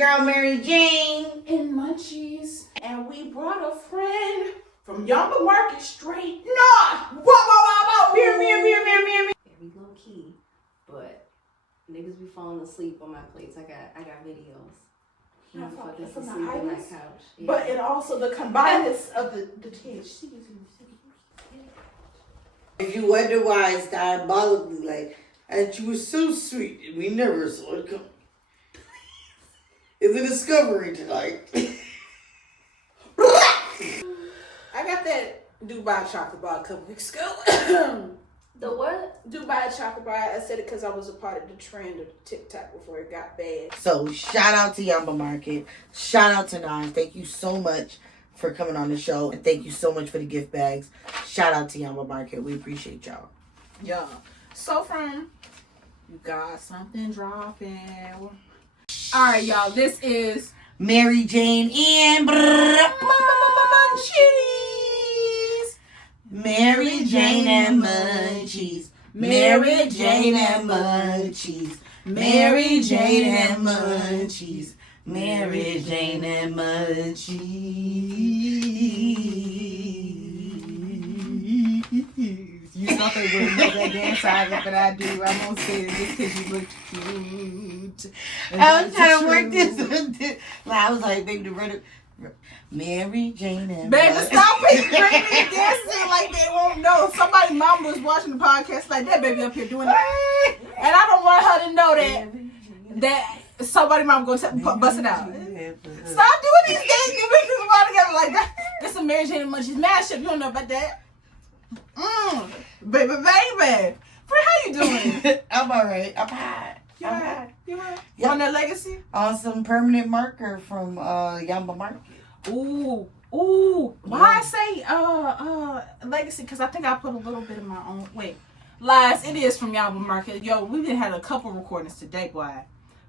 girl MaryJane N Munchies, and we brought a friend from Yamba Market straight north. Whoa. Yeah, we low key, but niggas be falling asleep on my plates. I got videos. Motherfuckers From the asleep on my itis, couch. Yeah. but it also the combinedness of the THC. If you wonder why it's diabolically like, and she was so sweet and we never saw it coming. It's a discovery tonight. I got that Dubai chocolate bar a couple weeks ago. The what? Dubai chocolate bar. I said it because I was a part of the trend of TikTok before it got bad. So shout out to Yamba Market. Shout out to Nadj. Thank you so much for coming on the show. And thank you so much for the gift bags. Shout out to Yamba Market. We appreciate y'all. Yeah. So from you got something dropping. All right, y'all. This is MaryJane N Munchies. MaryJane N Munchies. MaryJane N Munchies. MaryJane N Munchies. MaryJane N Munchies. You thought they wouldn't know that dance either, but I do. I'm gonna say it just because you look cute. I was trying to work this. I was like, baby, MaryJane N Baby, Munchies. stop it bringing me dancing like they won't know. Somebody's mom was watching the podcast like that baby up here doing that. And I don't want her to know that somebody mom gonna bust it out. Stop doing these things. You make this all together like that. This is MaryJane N Munchies mashup. You don't know about that. Baby. Friend, how you doing? I'm alright. I'm hot. You alright? Yep. On that legacy? On some permanent marker from Yamba Market. Ooh. Why I say legacy? Because I think I put a little bit of my own. Wait, lies. It is from Yamba Market. Yo, we've been had a couple recordings today, boy.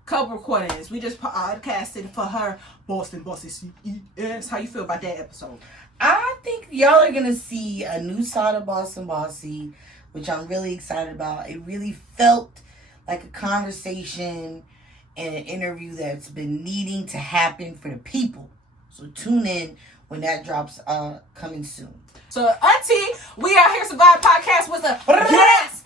Couple recordings. We just podcasted for her Bostonbossy CES. How you feel about that episode? I think y'all are gonna see a new side of Bostonbossy, which I'm really excited about. It really felt like a conversation and an interview that's been needing to happen for the people. So tune in when that drops coming soon. So, Auntie, we out here Survive Podcast with a yes.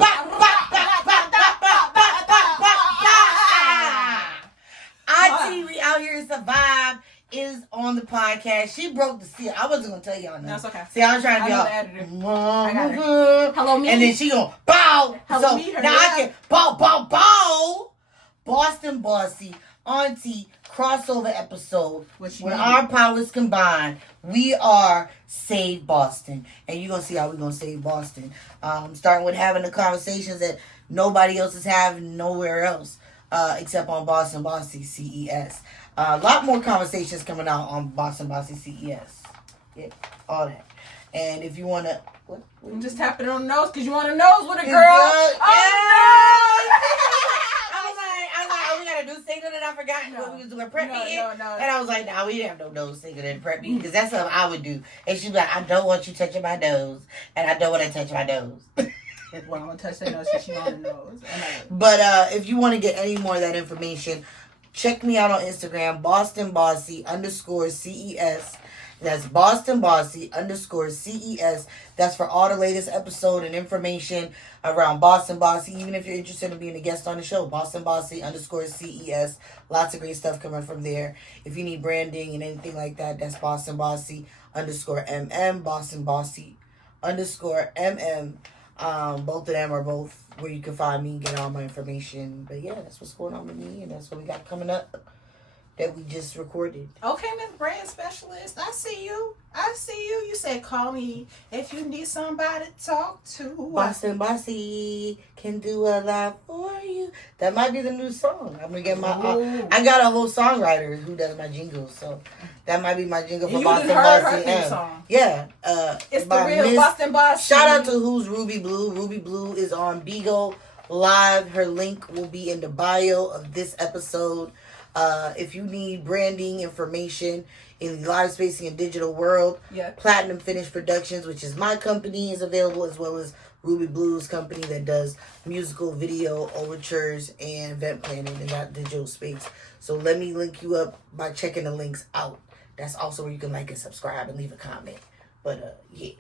Auntie, we out here Survive is on the podcast. She broke the seal. I wasn't gonna tell y'all no. That's okay. See, I was trying to be all. I got her. Hello, me. And then she gonna bow. Hello, so me, her, now yeah. I can bow. Bostonbossy Auntie crossover episode. When our powers combine, we are Save Boston, and you're gonna see how we're gonna save Boston. Starting with having the conversations that nobody else is having nowhere else. Except on Bostonbossy CES. A lot more conversations coming out on Bostonbossy CES. Yeah, all that. And if you want to... I'm just tapping on the nose because you want a nose with a girl. Yeah. Oh, I was like, we got a new single that I forgot what we was doing prep meeting. No. And I was like, we didn't have no nose single in prep meeting because that's something I would do. And she'd be like, I don't want you touching my nose. And I don't want to touch my nose. Well, I'm going to touch that nose because she on the nose. But if you want to get any more of that information, check me out on Instagram, Bostonbossy _CES. That's Bostonbossy _CES. That's for all the latest episode and information around Bostonbossy. Even if you're interested in being a guest on the show, Bostonbossy _CES. Lots of great stuff coming from there. If you need branding and anything like that, that's Bostonbossy _MM. Bostonbossy _MM. Both of them are both where you can find me and get all my information. But yeah, that's what's going on with me, and that's what we got coming up that we just recorded. Okay, Miss Brand Specialist, I see you. You said call me if you need somebody to talk to. Bostonbossy can do a lot for you. That might be the new song. I'm gonna get my. I got a whole songwriter who does my jingles, so that might be my jingle for Bostonbossy. Song. Yeah, it's the real Bostonbossy. Shout out to who's Ruby Blue. Ruby Blue is on Beagle Live. Her link will be in the bio of this episode. If you need branding information in the live spacing and digital world, Platinum Finish Productions, which is my company, is available, as well as Ruby Blues company that does musical, video, overtures, and event planning in that digital space. So let me link you up by checking the links out. That's also where you can like and subscribe and leave a comment. But yeah.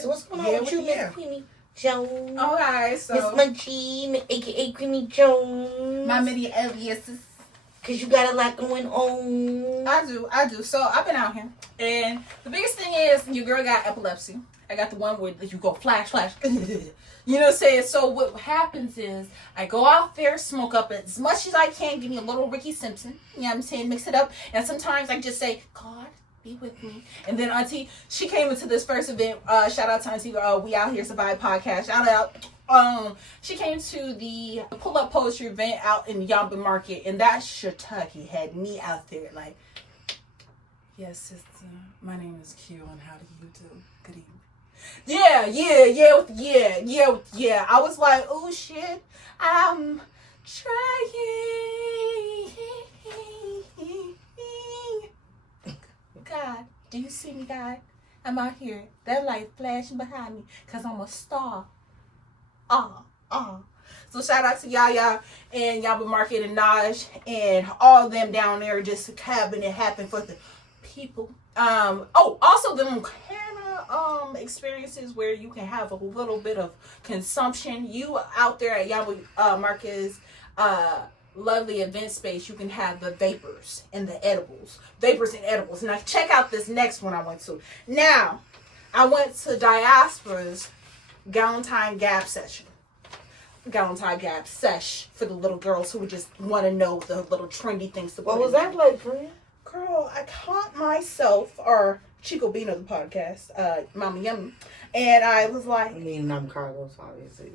So what's going on with you, Miss Queenie Jones? Okay, so Miss Munchie, aka Queenie Jones. my many aliases. Cause you got a lot going on. I do. So I've been out here, and the biggest thing is your girl got epilepsy. I got the one where you go flash. You know what I'm saying? So what happens is I go out there, smoke up as much as I can, give me a little Ricky Simpson. You know what I'm saying? Mix it up, and sometimes I just say, God, be with me. And then Auntie, she came into this first event. Shout out to Auntie. We Out Here Survive podcast. Shout out. She came to the pull-up poetry event out in Yamba Market, and that Toke had me out there like, yes, sister, my name is Q, and how do you do? Good evening. Yeah. I was like, oh shit, I'm trying. God, do you see me, God? I'm out here. That light flashing behind me, cause I'm a star. So shout out to Yaya and Yamba Market and Nadj and all of them down there just having it happen for the people. Also them kind of experiences where you can have a little bit of consumption. You out there at Yamba Market's lovely event space, you can have the vapors and the edibles. Now check out this next one I went to. Now, I went to Diaspora's Galentine Gap Sesh for the little girls who would just want to know the little trendy things to put. What was that like, friend? Girl, I caught myself, or Chico Bean of the podcast, Mama Yummy, and I was like, I'm Carlos, obviously.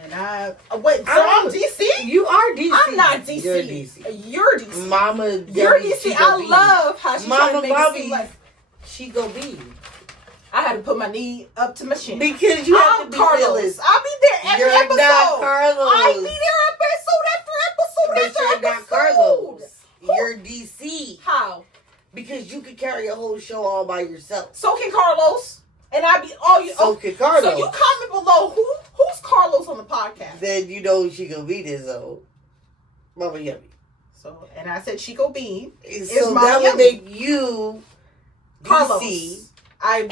And I'm DC? You are DC. I'm not DC. You're DC. Mama, you're DC. I love how she tried to make it seem like Chico B. I had to put my knee up to my chin. Because you have to be Carlos. realist. I'll be there every episode. Not Carlos. I'll be there episode after episode. But you're not Carlos. You're DC. How? Because you could carry a whole show all by yourself. So can Carlos. And I be can Carlos. So you comment below who's Carlos on the podcast. Then you know Chico Bean is Mama Yummy. So and I said Chico Bean. So that would make you Carlos. DC. I'm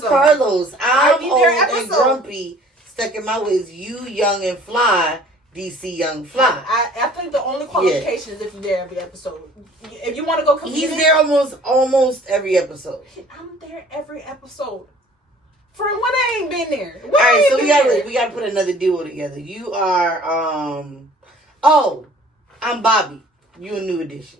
Carlos. I'm old episode. and grumpy, stuck in my ways. You young and fly, DC young fly. I think the only qualification is if you're there every episode. If you want to go comedic, he's there almost every episode. I'm there every episode. For when I ain't been there. All right, so we gotta put another duo together. You are I'm Bobby. You a new addition.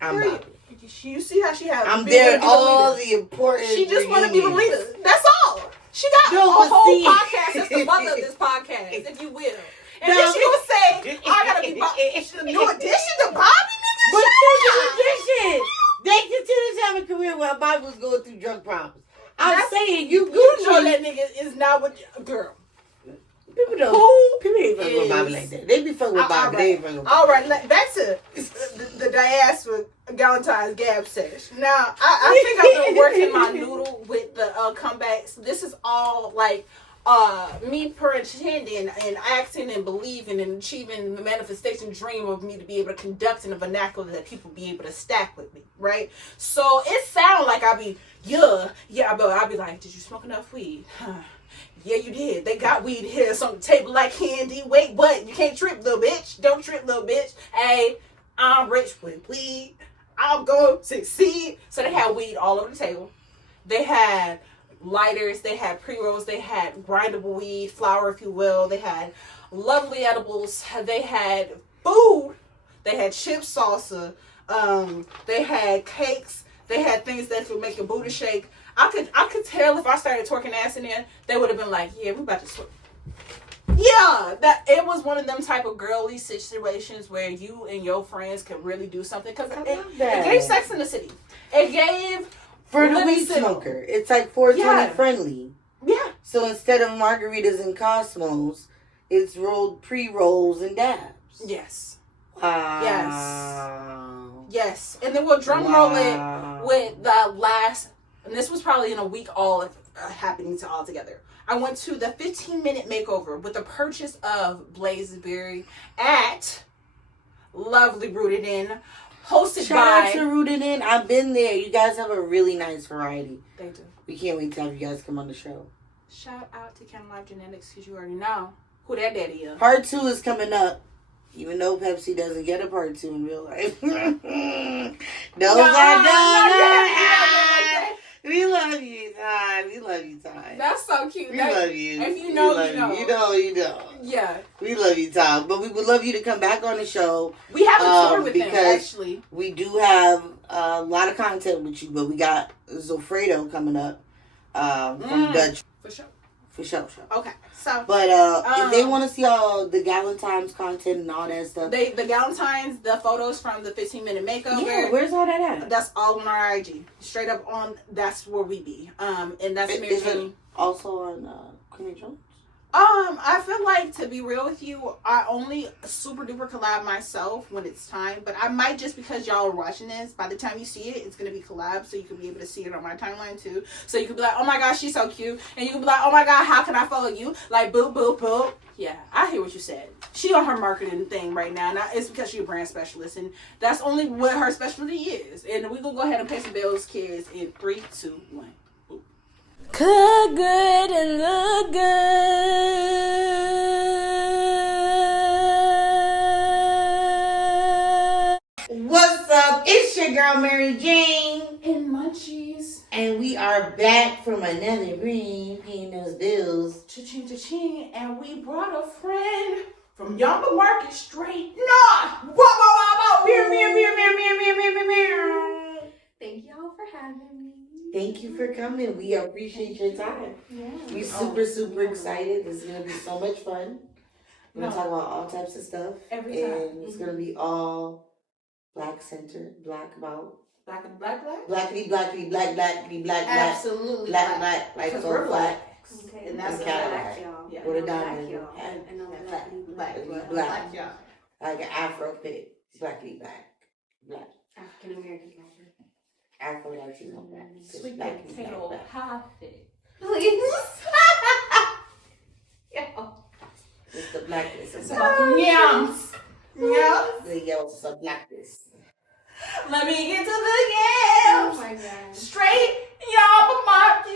I'm Bobby. You see how she has. I'm there at all the important. She just want to be the leader. That's all. She got a whole podcast as the mother of this podcast, if you will. And then she would say, "I gotta be new addition to Bobby, nigga." But new addition. They continue to have a career while Bobby was going through drug problems. I'm saying you know that nigga is not what girl. People don't. People ain't fucking with Bobby like that. They be fucking with Bobby. They ain't fucking with Bobby. All right, back to the Diaspora Galentine's Gab Sesh. Now, I think I've been working my noodle with the comebacks. This is all like me pretending and acting and believing and achieving the manifestation dream of me to be able to conduct in a vernacular that people be able to stack with me, right? So it sounds like I'll be, but I'll be like, did you smoke enough weed? Yeah, you did. They got weed here on the table like candy. Wait, what? You can't trip, little bitch. Don't trip, little bitch. Hey, I'm rich with weed. I'm going to succeed. So they had weed all over the table. They had lighters. They had pre-rolls. They had grindable weed, flour, if you will. They had lovely edibles. They had food. They had chip salsa. They had cakes. They had things that would make your booty shake. I could tell if I started twerking ass in there, they would have been like, yeah, we about to twerk. Yeah, that it was one of them type of girly situations where you and your friends can really do something because it gave Sex in the City. It gave for the weed smoker. It's like 420 friendly. Yeah. So instead of margaritas and Cosmos, it's pre-rolls and dabs. Yes. Wow. Yes. And then we'll drum roll it with the last. And this was probably in a week all happenings all together. I went to the 15-minute makeover with the purchase of Blazeberry at lovely Rooted In, hosted Shout by. out to Rooted In. I've been there. You guys have a really nice variety. They do. We can't wait to have you guys come on the show. Shout out to Ken Life Genetics, because you already know who that daddy is. Part 2 is coming up. Even though Pepsi doesn't get a part 2 in real life. Those are done. We love you, Ty. We love you, Ty. That's so cute. We love you. If you know, you know. You know. Yeah. We love you, Ty. But we would love you to come back on the show. We have a tour with them, because actually. We do have a lot of content with you, but we got Zofredo coming up from Dutch. For sure. For sure. Okay. So, but if they want to see all the Galentine's content and all that stuff, the Galentine's, the photos from the 15-minute makeover. Yeah, where's all that at? That's all on our IG. Straight up on. That's where we be. And that's MaryJane. Also on QUEEMIE Jones. I feel like, to be real with you, I only super duper collab myself when it's time, but I might, just because y'all are watching this, by the time you see it, it's gonna be collab, so you can be able to see it on my timeline too. So you can be like, oh my gosh, she's so cute, and you can be like, oh my god, how can I follow you? Like, boop boop boop. Yeah, I hear what you said. She on her marketing thing right now, and it's because she's a brand specialist, and that's only what her specialty is. And we gonna go ahead and pay some bills, kids, in 3, 2, 1. Cook good and look good. What's up? It's your girl MaryJane N Munchies. and we are back from another ring, paying those bills. Cha-ching, cha-ching, and we brought a friend from Yamba Market straight north. Whoa, whoa, whoa, whoa. Thank y'all for having me. Thank you for coming. We appreciate your time. Yeah. We're super excited. This is going to be so much fun. We're going to talk about all types of stuff. Every time. And it's going to be all black-centered, black about. Black and black? Blackity, blackity, black, blackity, black, black. Absolutely. Black, like Because so we're black. Okay, And that's a Cadillac. black, y'all. Yeah. With a And I'm diamond. black, y'all. And And I'm black, black. black. Yeah. Like an Afro pit. Blackity, black. Black. African American black. Afro actually on black. Sweet Black, potato black. pie fit. Please. It's the blackness. It's about the yams. Yeah. The yellows of blackness. Let me get to the Oh yams. my god. Straight Yamba Market.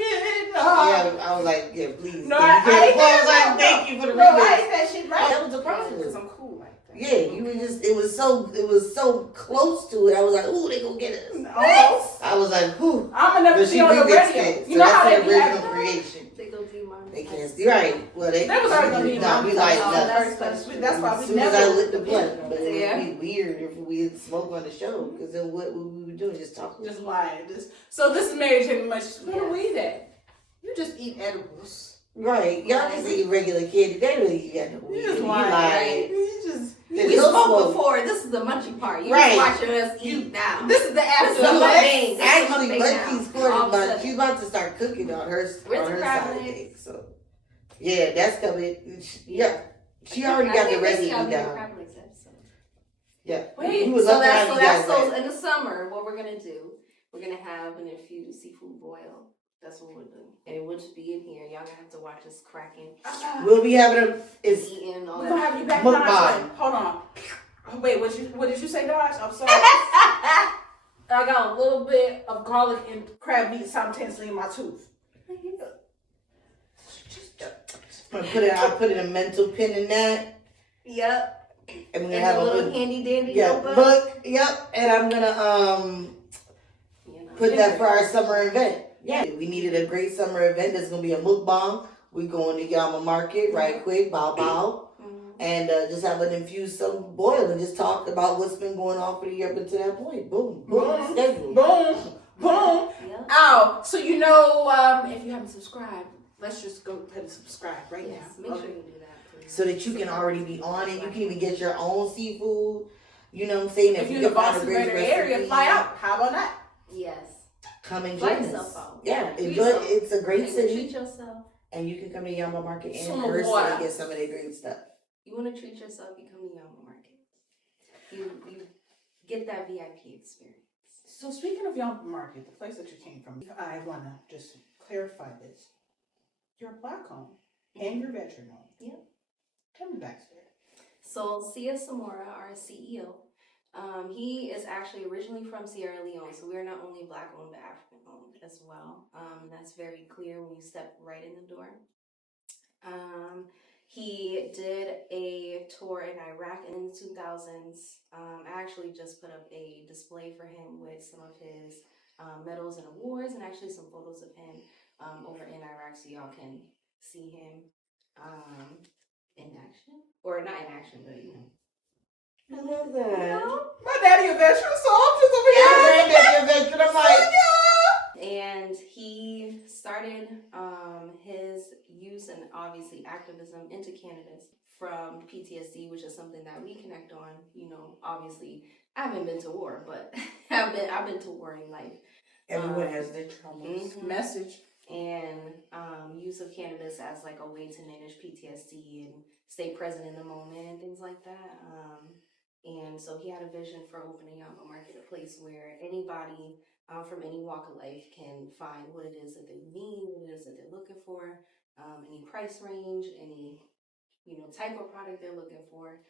Yeah, I was like, yeah, please. No, I was like, no, thank you for the no, I remix. ain't that shit right. That was the problem. Because I'm cool like that. Yeah, you were just, it was so close to it. I was like, ooh, they gonna get us. Almost. I was like, ooh. I'm gonna But be on the remixed radio. it. You So know that's how the they be original acting? creation. They go demonetize. They can't see. Right. Well, they was already gonna be nah, we demonetized. like Oh, that. that's why As we soon as I never. lit the blunt, but it Yeah. would be weird if we had smoke on the show, because then what would we be doing? Just talking. Just lying. So this is MaryJane N Munchies. Where do Yes. we eat at? You just eat edibles. Right. Y'all just eat regular candy. They really got no weed. You just You lying. lying. You just. There's We no spoke smoke. before. This is the munchie part. You Right. just watching us eat now. This is the after This is So, the effects. actually, This is Bucky's now. quarter, All of a but sudden. she's about to start cooking on her Where's on the her crab side of legs? things. So, yeah, that's coming. Yeah, she already got the recipe down. Yeah. Wait, We would So love to that's have so you that's guys so back. in the summer. What we're gonna do? We're gonna have an infused seafood boil. That's what we're doing, and it will just be in here. Y'all gonna have to watch us cracking, We'll be having a. It's eating, all We're gonna that. have you back Mukbang. Dodge. Hold on. Wait, what did you say, Dodge? I'm sorry. I got a little bit of garlic and crab meat simultaneously in my tooth. I'll put in a mental pin in that, Yep. and we're gonna And have a a little book. handy dandy Yeah, notebook. book. Yep, and I'm gonna You know. put that for our summer event. Yeah, we needed a great summer event. There's gonna be a mukbang. We going to Yamba Market right quick, bow bow, and just have an infused some boil and just talk about what's been going on for the year up until that point. Boom, boom, schedule. Boom, boom. Yep. Ow. So you know, if you haven't subscribed, let's just go ahead and subscribe right Yes. now. Make sure you do that, please. So that you can already be on it. You can even get your own seafood. You know what I'm saying? If you're in the can find a Boston great greater area, recipe, fly out. How about that? Yes. Come and Fly join yourself us. out. Yeah, Treat enjoy. yourself. It's a great And city, treat yourself. and you can come to Yamba Market in Swim in person water. and get some of their great stuff. You want to treat yourself, you come to Yamba Market. You get that VIP experience. So speaking of Yamba Market, the place that you came from, I want to just clarify this. You're Black owned and you're veteran owned. Yep. Tell me backstory. So Sia Samora, our CEO, he is actually originally from Sierra Leone, so we're not only Black owned but African owned as well. That's very clear when you step right in the door. He did a tour in Iraq in the 2000s. I actually just put up a display for him with some of his medals and awards, and actually some photos of him over in Iraq, so y'all can see him in action, or not in action, but you know. I love that. My daddy a veteran, so I'm just over here. Yeah, veteran. I'm like, And he started his use and obviously activism into cannabis from PTSD, which is something that we connect on. You know, obviously, I haven't been to war, but I've been to war in life. everyone has their traumas. Mm-hmm. Message. And use of cannabis as like a way to manage PTSD and stay present in the moment and things like that. And so he had a vision for opening up a Market, a place where anybody from any walk of life can find what it is that they need, what it is that they're looking for, any price range, any type of product they're looking for.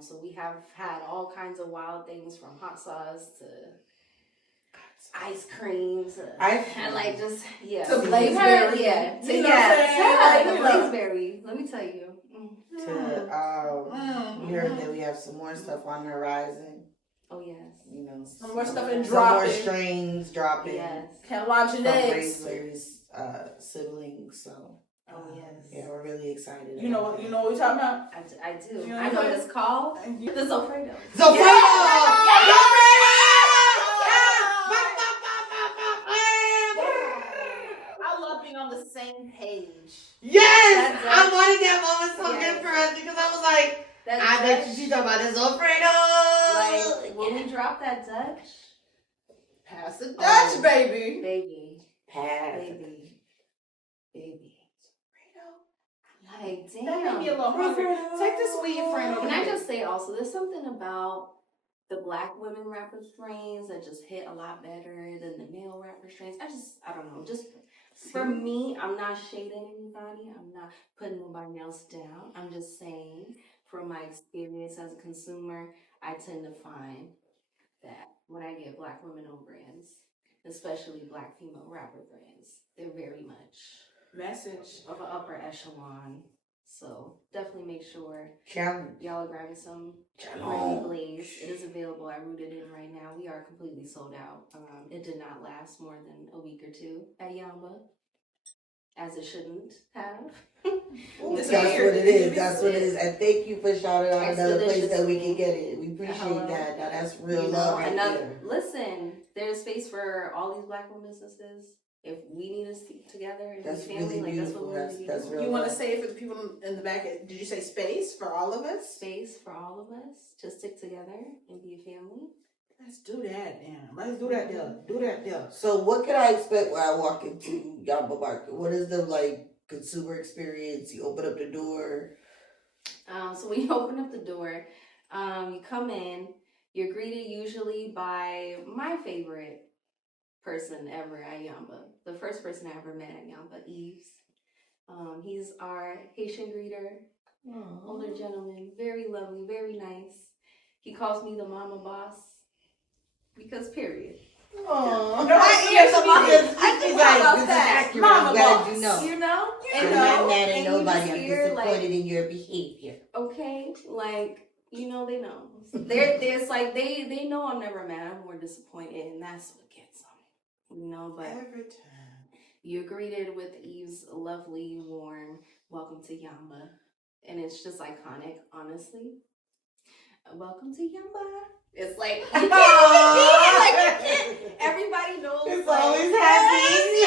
So we have had all kinds of wild things from hot sauce to ice creams, and like just to Blazeberry, to Blazeberry. Let me tell you. We heard that we have some more stuff on the horizon. Oh yes. You know, some more stuff in some dropping. more strains dropping. Yes. Can't launch an eggs. Blazeberry's siblings. So. Oh yes. Yeah, we're really excited. You know what we're talking about? I do. You know I know this called the Zofredo. I love being on the same page. Yes, I wanted that moment so good for us because I was like, I bet you talking about this Alfredo. Like when we drop that Dutch, pass the Dutch, baby. Like damn. That made me a little hungry. Take this weed, friend. Can I just say also, there's something about the Black women rapper strains that just hit a lot better than the male rapper strains. I don't know. Just for me, I'm not shading anybody. I'm not putting nobody else down. I'm just saying, from my experience as a consumer, I tend to find that when I get Black women-owned brands, especially Black female rapper brands, they're very much message of an upper echelon. So definitely make sure y'all are grabbing some Ready Blaze. It is available at Rooted In right now. We are completely sold out. It did not last more than a week or two at Yamba, as it shouldn't have. That's what it is. That's what it is. And thank you for shouting out another place that we can get it. We appreciate that. Now that's real love right there. Listen, there's space for all these Black-owned businesses. If we need to stick together and that's be family, really beautiful. That's what that's real. You want to say it for the people in the back? Did you say space for all of us? Space for all of us to stick together and be a family. Let's do that, damn. Let's do that, there. Do that, there. So, what can I expect when I walk into Yamba Market? What is the consumer experience? You open up the door. So when you open up the door, you come in. You're greeted usually by my favorite person ever at Yamba. The first person I ever met at Yamba, Yves. He's our Haitian greeter. Aww. Older gentleman, very lovely, very nice. He calls me the mama boss because period. Aww. No, I think about that. Mama boss. You know. And I'm not mad at and nobody. I'm hear, disappointed in your behavior. Okay, they know. There's they know I'm never mad. I'm more disappointed, and that's what gets them. But every time you're greeted with Eve's lovely, warm welcome to Yamba, and it's just iconic, honestly. Welcome to Yamba. It's like you can't repeat it. Everybody knows. It's always happy.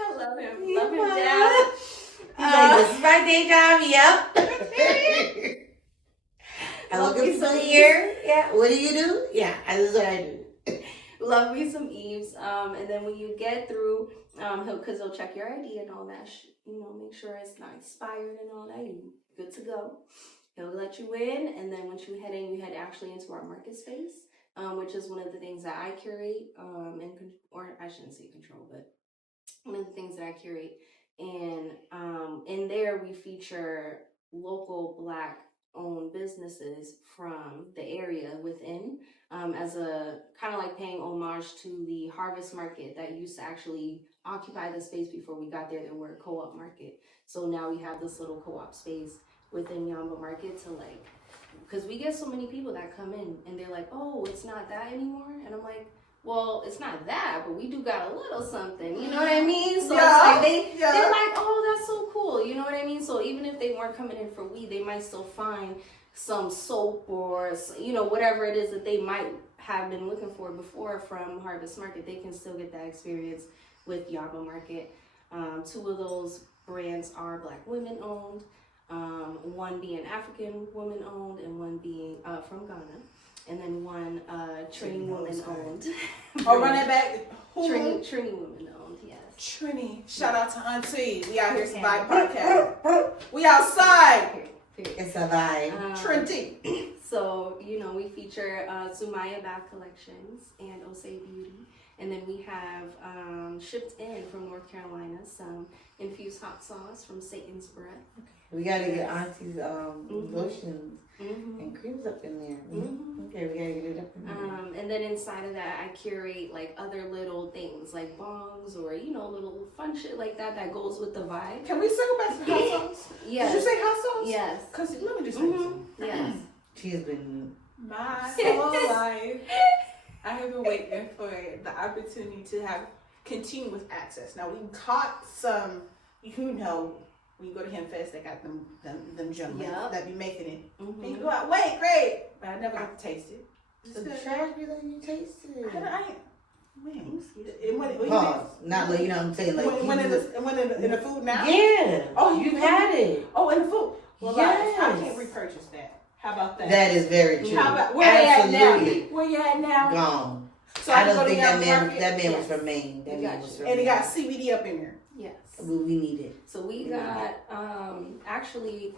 I love him. Love him down. This is my day job. Yep. I look up some here. Yeah. What do you do? Yeah, this is what I do. Love me some Eves. And then when you get through, he'll check your ID and all that. Make sure it's not expired and all that. You good to go. He'll let you in, and then once you head in, you head actually into our market space, which is one of the things that I curate, or I shouldn't say control, but one of the things that I curate. And in there we feature local Black owned businesses from the area within, as a kind of like paying homage to the harvest market that used to actually occupy the space before we got there. There were a co-op market. So now we have this little co-op space within Yamba Market to like, because we get so many people that come in and they're like, oh, it's not that anymore. And I'm like, well, it's not that, but we do got a little something, you know what I mean? So it's like they're like, oh, that's so cool, you know what I mean? So even if they weren't coming in for weed, they might still find some soap or, you know, whatever it is that they might have been looking for before from Harvest Market. They can still get that experience with Yamba Market. 2 of those brands are Black women owned, one being African woman owned and one being from Ghana. And then one Trini woman owned. Oh, run that back. Trini woman owned, yes. Trini. Shout out to Auntie. We out here surviving podcast. We outside. It's a vibe. Trinity. So, you know, we feature Zumaya Bath Collections and Osei Beauty. And then we have shipped in from North Carolina some infused hot sauce from Satan's Breath. We gotta get Auntie's lotions and creams up in there. Okay, we gotta get it up in there. And then inside of that, I curate like other little things like bongs or, you know, little fun shit like that that goes with the vibe. Can we circle back to the hot sauce? Yes. Did you say hot sauce? Yes. Because let me just say something. Yes. She has been My whole life, I have been waiting for the opportunity to continue with access. Now, we caught some, you know, when you go to Hemfest, they got them gentlemen that be making it. And you go out, wait, great. But I never got to taste it. the trash be letting you taste it. Pause. Not like, you know what I'm saying? Like when in the food now? Yeah. Oh, you've had it. Oh, in the food. Well, yes. I can't repurchase that. How about that? That is very true. How about where you at now? Absolutely. Where you at now? Gone. So I can don't go think to that Yamba man. That man Yes. was from Maine. That man was from And Maine. it got CBD up in there. Yes. We need it. So we got, actually,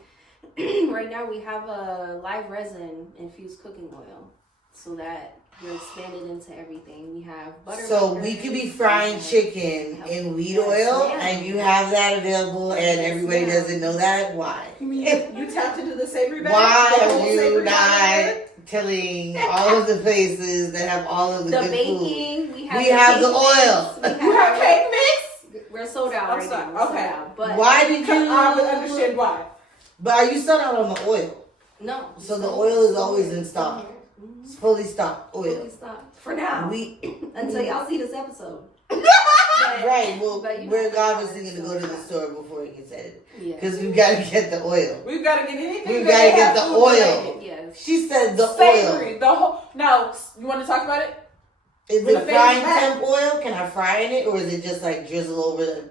right now we have a live resin infused cooking oil so that we're expanded into everything. We have butter. So we could be frying chicken in weed oil, and you have that available, and everybody doesn't know that. Why? You tapped into the savory bag? Why The whole are you savory not bag? telling all of the places that have all of the good baking? food? We have We have the cake oil. mix, You have cake mix? We're sold out I'm right sorry. now. We're Okay. sold out. But Why did you? I would understand why. But are you sold out on the oil? no. So the oil is always in stock. It's fully stocked oil. Fully stocked. For now. Until y'all see this episode. Right. Well, but you we're know, obviously going to go to the store before it gets edited. Yeah. Because we've got to get the oil. We've got to get anything. We've that got to they get have the food related. oil. Yes. She said the Savory. oil. The whole. Now, you want to talk about it? Is With it the frying baby temp oil? Can I fry in it? Or is it just like drizzle over the,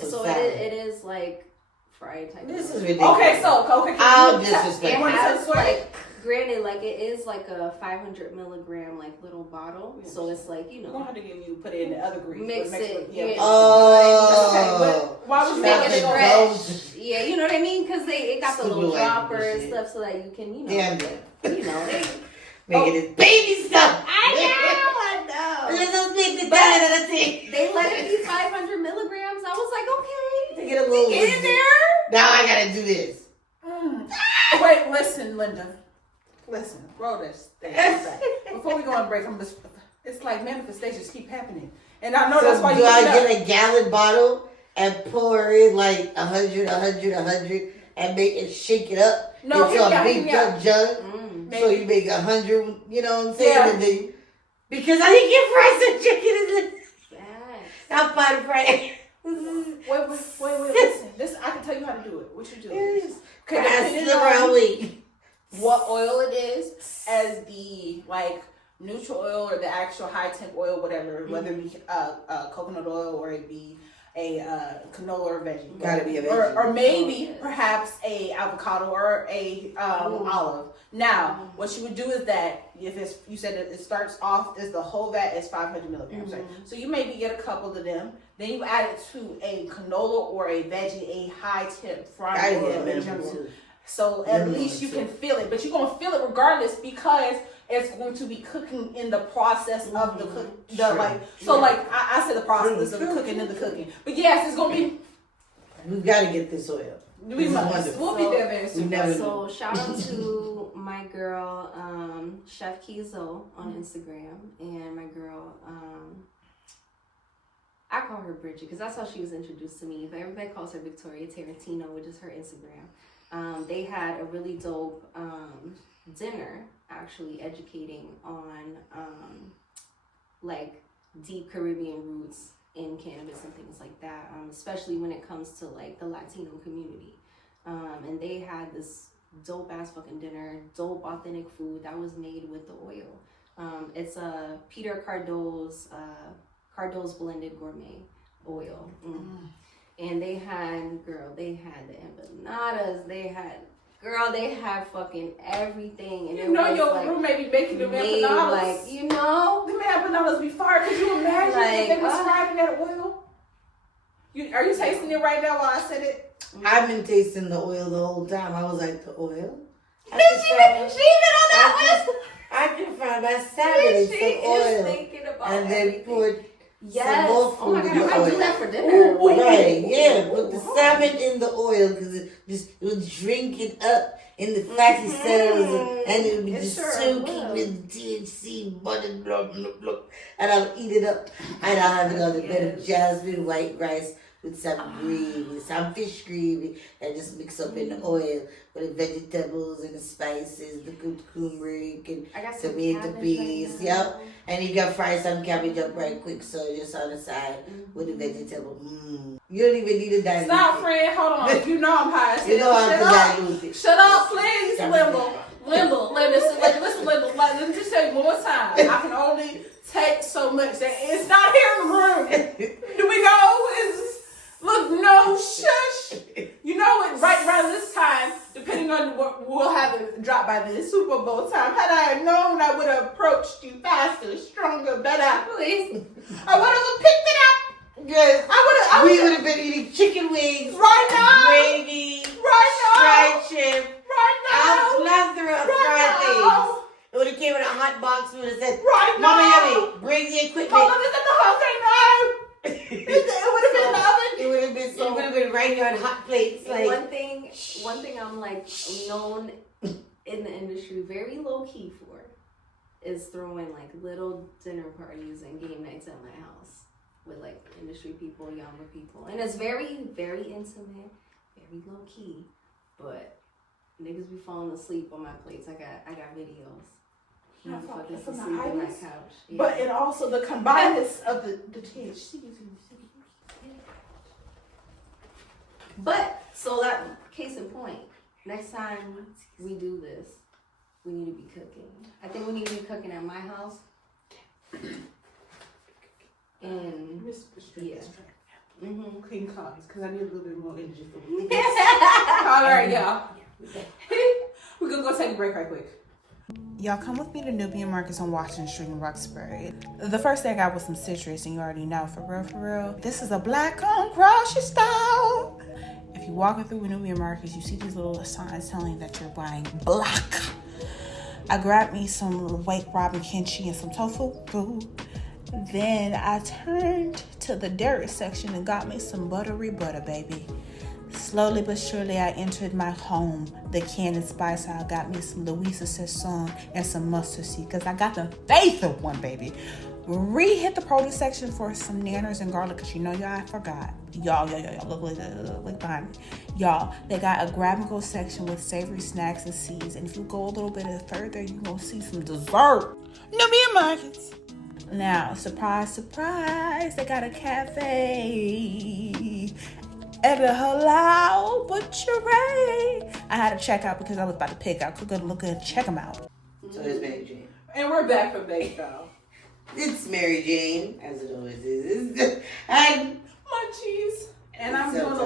some So salad? it is like fried type. This of is oil. ridiculous. Okay, so I'll It disrespect you. has like, granted, like it is like a 500 milligram like little bottle. Yes. So it's like, We'll have to give you put it in the other grease. Mix it, yeah. Oh. But why would you Stop make it it fresh. Yeah, you know what I mean? Because it got the Stupid little white dropper people and shit. stuff so that you can, Damn it. they Making it baby stuff. I know. Let's just make the guy out of the thing. They let it be 500 milligrams. I was like, okay. To get a little Get in there. Now I gotta do this. Wait, listen, Linda. Listen, roll this thing back. Before we go on break, it's like manifestations keep happening. And I know So that's why do you I get get a gallon bottle and pour in like 100, and make it shake it up No, into a hear big me out. jug? So you make 100, you know what I'm saying? Yeah. And then, because I didn't get fries and chicken in the I'm fine fried. Wait, listen. This I can tell you how to do it. What you do is Depending on what oil it is, as the like neutral oil or the actual high temp oil, whatever, whether it be coconut oil or it be a canola or veggie. Gotta be a veggie. Or maybe perhaps a avocado or a olive. Now, what you would do is that if it's, you said that it starts off as the whole vat is 500 milligrams, right? So you maybe get a couple of them, then you add it to a canola or a veggie, a high temp fried oil in general. So at least you can feel it, but you're gonna feel it regardless because it's going to be cooking in the process of the cook. I said the process of the cooking and the cooking. But yes, it's gonna be. We gotta get this oil. We must. We'll be there very soon. So shout out to my girl, Chef Kizo on Instagram, and my girl, I call her Bridget because that's how she was introduced to me. But everybody calls her Victoria Tarantino, which is her Instagram. They had a really dope dinner, actually educating on like deep Caribbean roots in cannabis and things like that, especially when it comes to like the Latino community. And they had this dope ass fucking dinner, dope authentic food that was made with the oil. It's Peter Cardot's blended gourmet oil. And they had the empanadas, they had fucking everything. And you know your like, roommate be making them empanadas. Like, you know, them empanadas be fire. Could you imagine if they was fried in that oil? Are you tasting it right now while I said it? I've been tasting the oil the whole time. I was like, the oil? She been on that one. I can find my salad She some is oil. thinking about And then everything. put Yes. some more Oh my food god, in the I might do oil. that for dinner. Right, yeah. Put the salmon in the oil because it will drink it up in the fatty cells and it will be just soaking with THC, butter, blah, blah, blah. And I'll eat it up and I'll have it on a bed of jasmine white rice with some gravy, some fish gravy, and just mix up in the oil with the vegetables and the spices, the good turmeric and tomato paste. Yep. And you can fry some cabbage up right quick, so just on the side with the vegetable. You don't even need a dilute. Stop, friend. Hold on. You know I'm high. You know I'm diluted. Shut up, please, Limbo. Listen, Limbo. Let me just tell you one more time. I can only take so much. It's not here in the room. Do we go? Look, no, shush. You know what? Right around this time, depending on what we'll have it drop by the Super Bowl time. Had I known, I would have approached you faster, stronger, better. Please. I would have picked it up. Yes. We would have been eating chicken wings. Right now. Gravy. Right now. Fried shrimp. Right now. A plethora of fried things. It would have came in a hot box. We would have said, right now. Mama Yummy, bring the equipment. Hold on, it's in the house right now. It would have been in the oven. It would have been right here on hot plates. Like one thing I'm like known in the industry very low key for is throwing like little dinner parties and game nights at my house with like industry people, younger people, and it's very, very intimate, very low key. But niggas be falling asleep on my plates. I got videos. Motherfuckers asleep on my couch. Yeah. But it also the combinedness of the THC. But so that case in point, next time we do this, we need to be cooking. I think we need to be cooking at my house. And yeah. Clean comes because I need a little bit more energy for me. All right, y'all. We're gonna go take a break right quick. Y'all come with me to Nubian Markets on Washington Street in Roxbury. The first thing I got was some citrus, and you already know, for real. This is a black-owned grocery store. If you're walking through Nubian Markets, you see these little signs telling you that you're buying black. I grabbed me some Wake Robin kimchi and some tofu food. Then I turned to the dairy section and got me some buttery butter, baby. Slowly but surely, I entered my home, the Cannon Spice. I got me some Louisa Sassoon and some mustard seed because I got the faith of one, baby. Re-hit the produce section for some nanners and garlic because you know, y'all, I forgot. Y'all, look behind me. Y'all, they got a grab-and-go section with savory snacks and seeds. And if you go a little bit further, you're going to see some dessert. Nubian Markets. Now, surprise, surprise, they got a cafe at a halal butchery. I had to check out because I was about to pick out. Could go look and check them out. So it's MaryJane. And we're back from baseball. It's MaryJane, as it always is. And Munchies. And I'm doing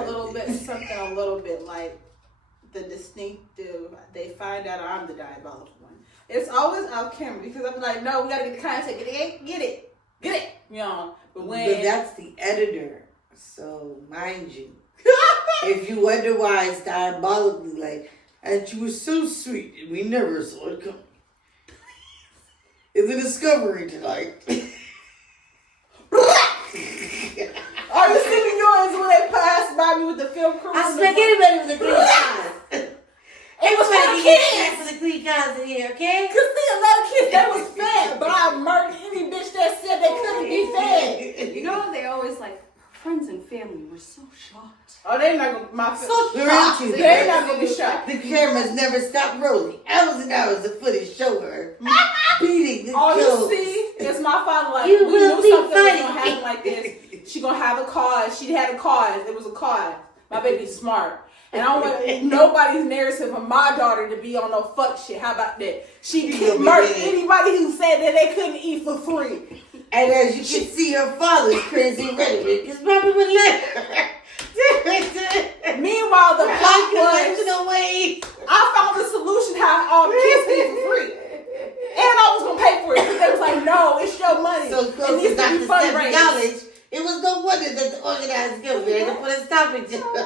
something a little bit like the distinctive. They find out I'm the diabolical one. It's always off camera because I'm like, no, we gotta get the content. Get it. You know, but that's the editor. So mind you, if you wonder why it's diabolically like, and you were so sweet and we never saw it coming. It's a discovery tonight. Are you seeing yours when they passed by me with the film crew? I smack anybody with a clean eyes. Everybody some get kids. smacked with a clean eyes in here, okay? Cause see, a lot of kids that was fed, but I murdered any bitch that said they couldn't be fed. You know, they always like, friends and family were so shocked. Oh, they not gonna my So shocked. cute. They're not gonna be shocked. The cameras never stop rolling. Hours and hours of footage show her beating the All kids. you see is my father like, You we will knew be something was fighting. gonna happen like this. She gonna have a card. She had a card. It was a card. My baby's smart. And I don't want nobody's narrative of my daughter to be on no fuck shit. How about that? She gonna be murdered dead. anybody who said that they couldn't eat for free. And as you can see, her father's crazy rhetoric is probably would let her. Meanwhile, the plot was, Unconventional way. I found the solution how kids can eat for free. And I was gonna pay for it. Because they was like, no, it's your money. So it close needs to to be Dr. Steph fundraised. knowledge, it was no wonder that the organized government had to put a stopping to her.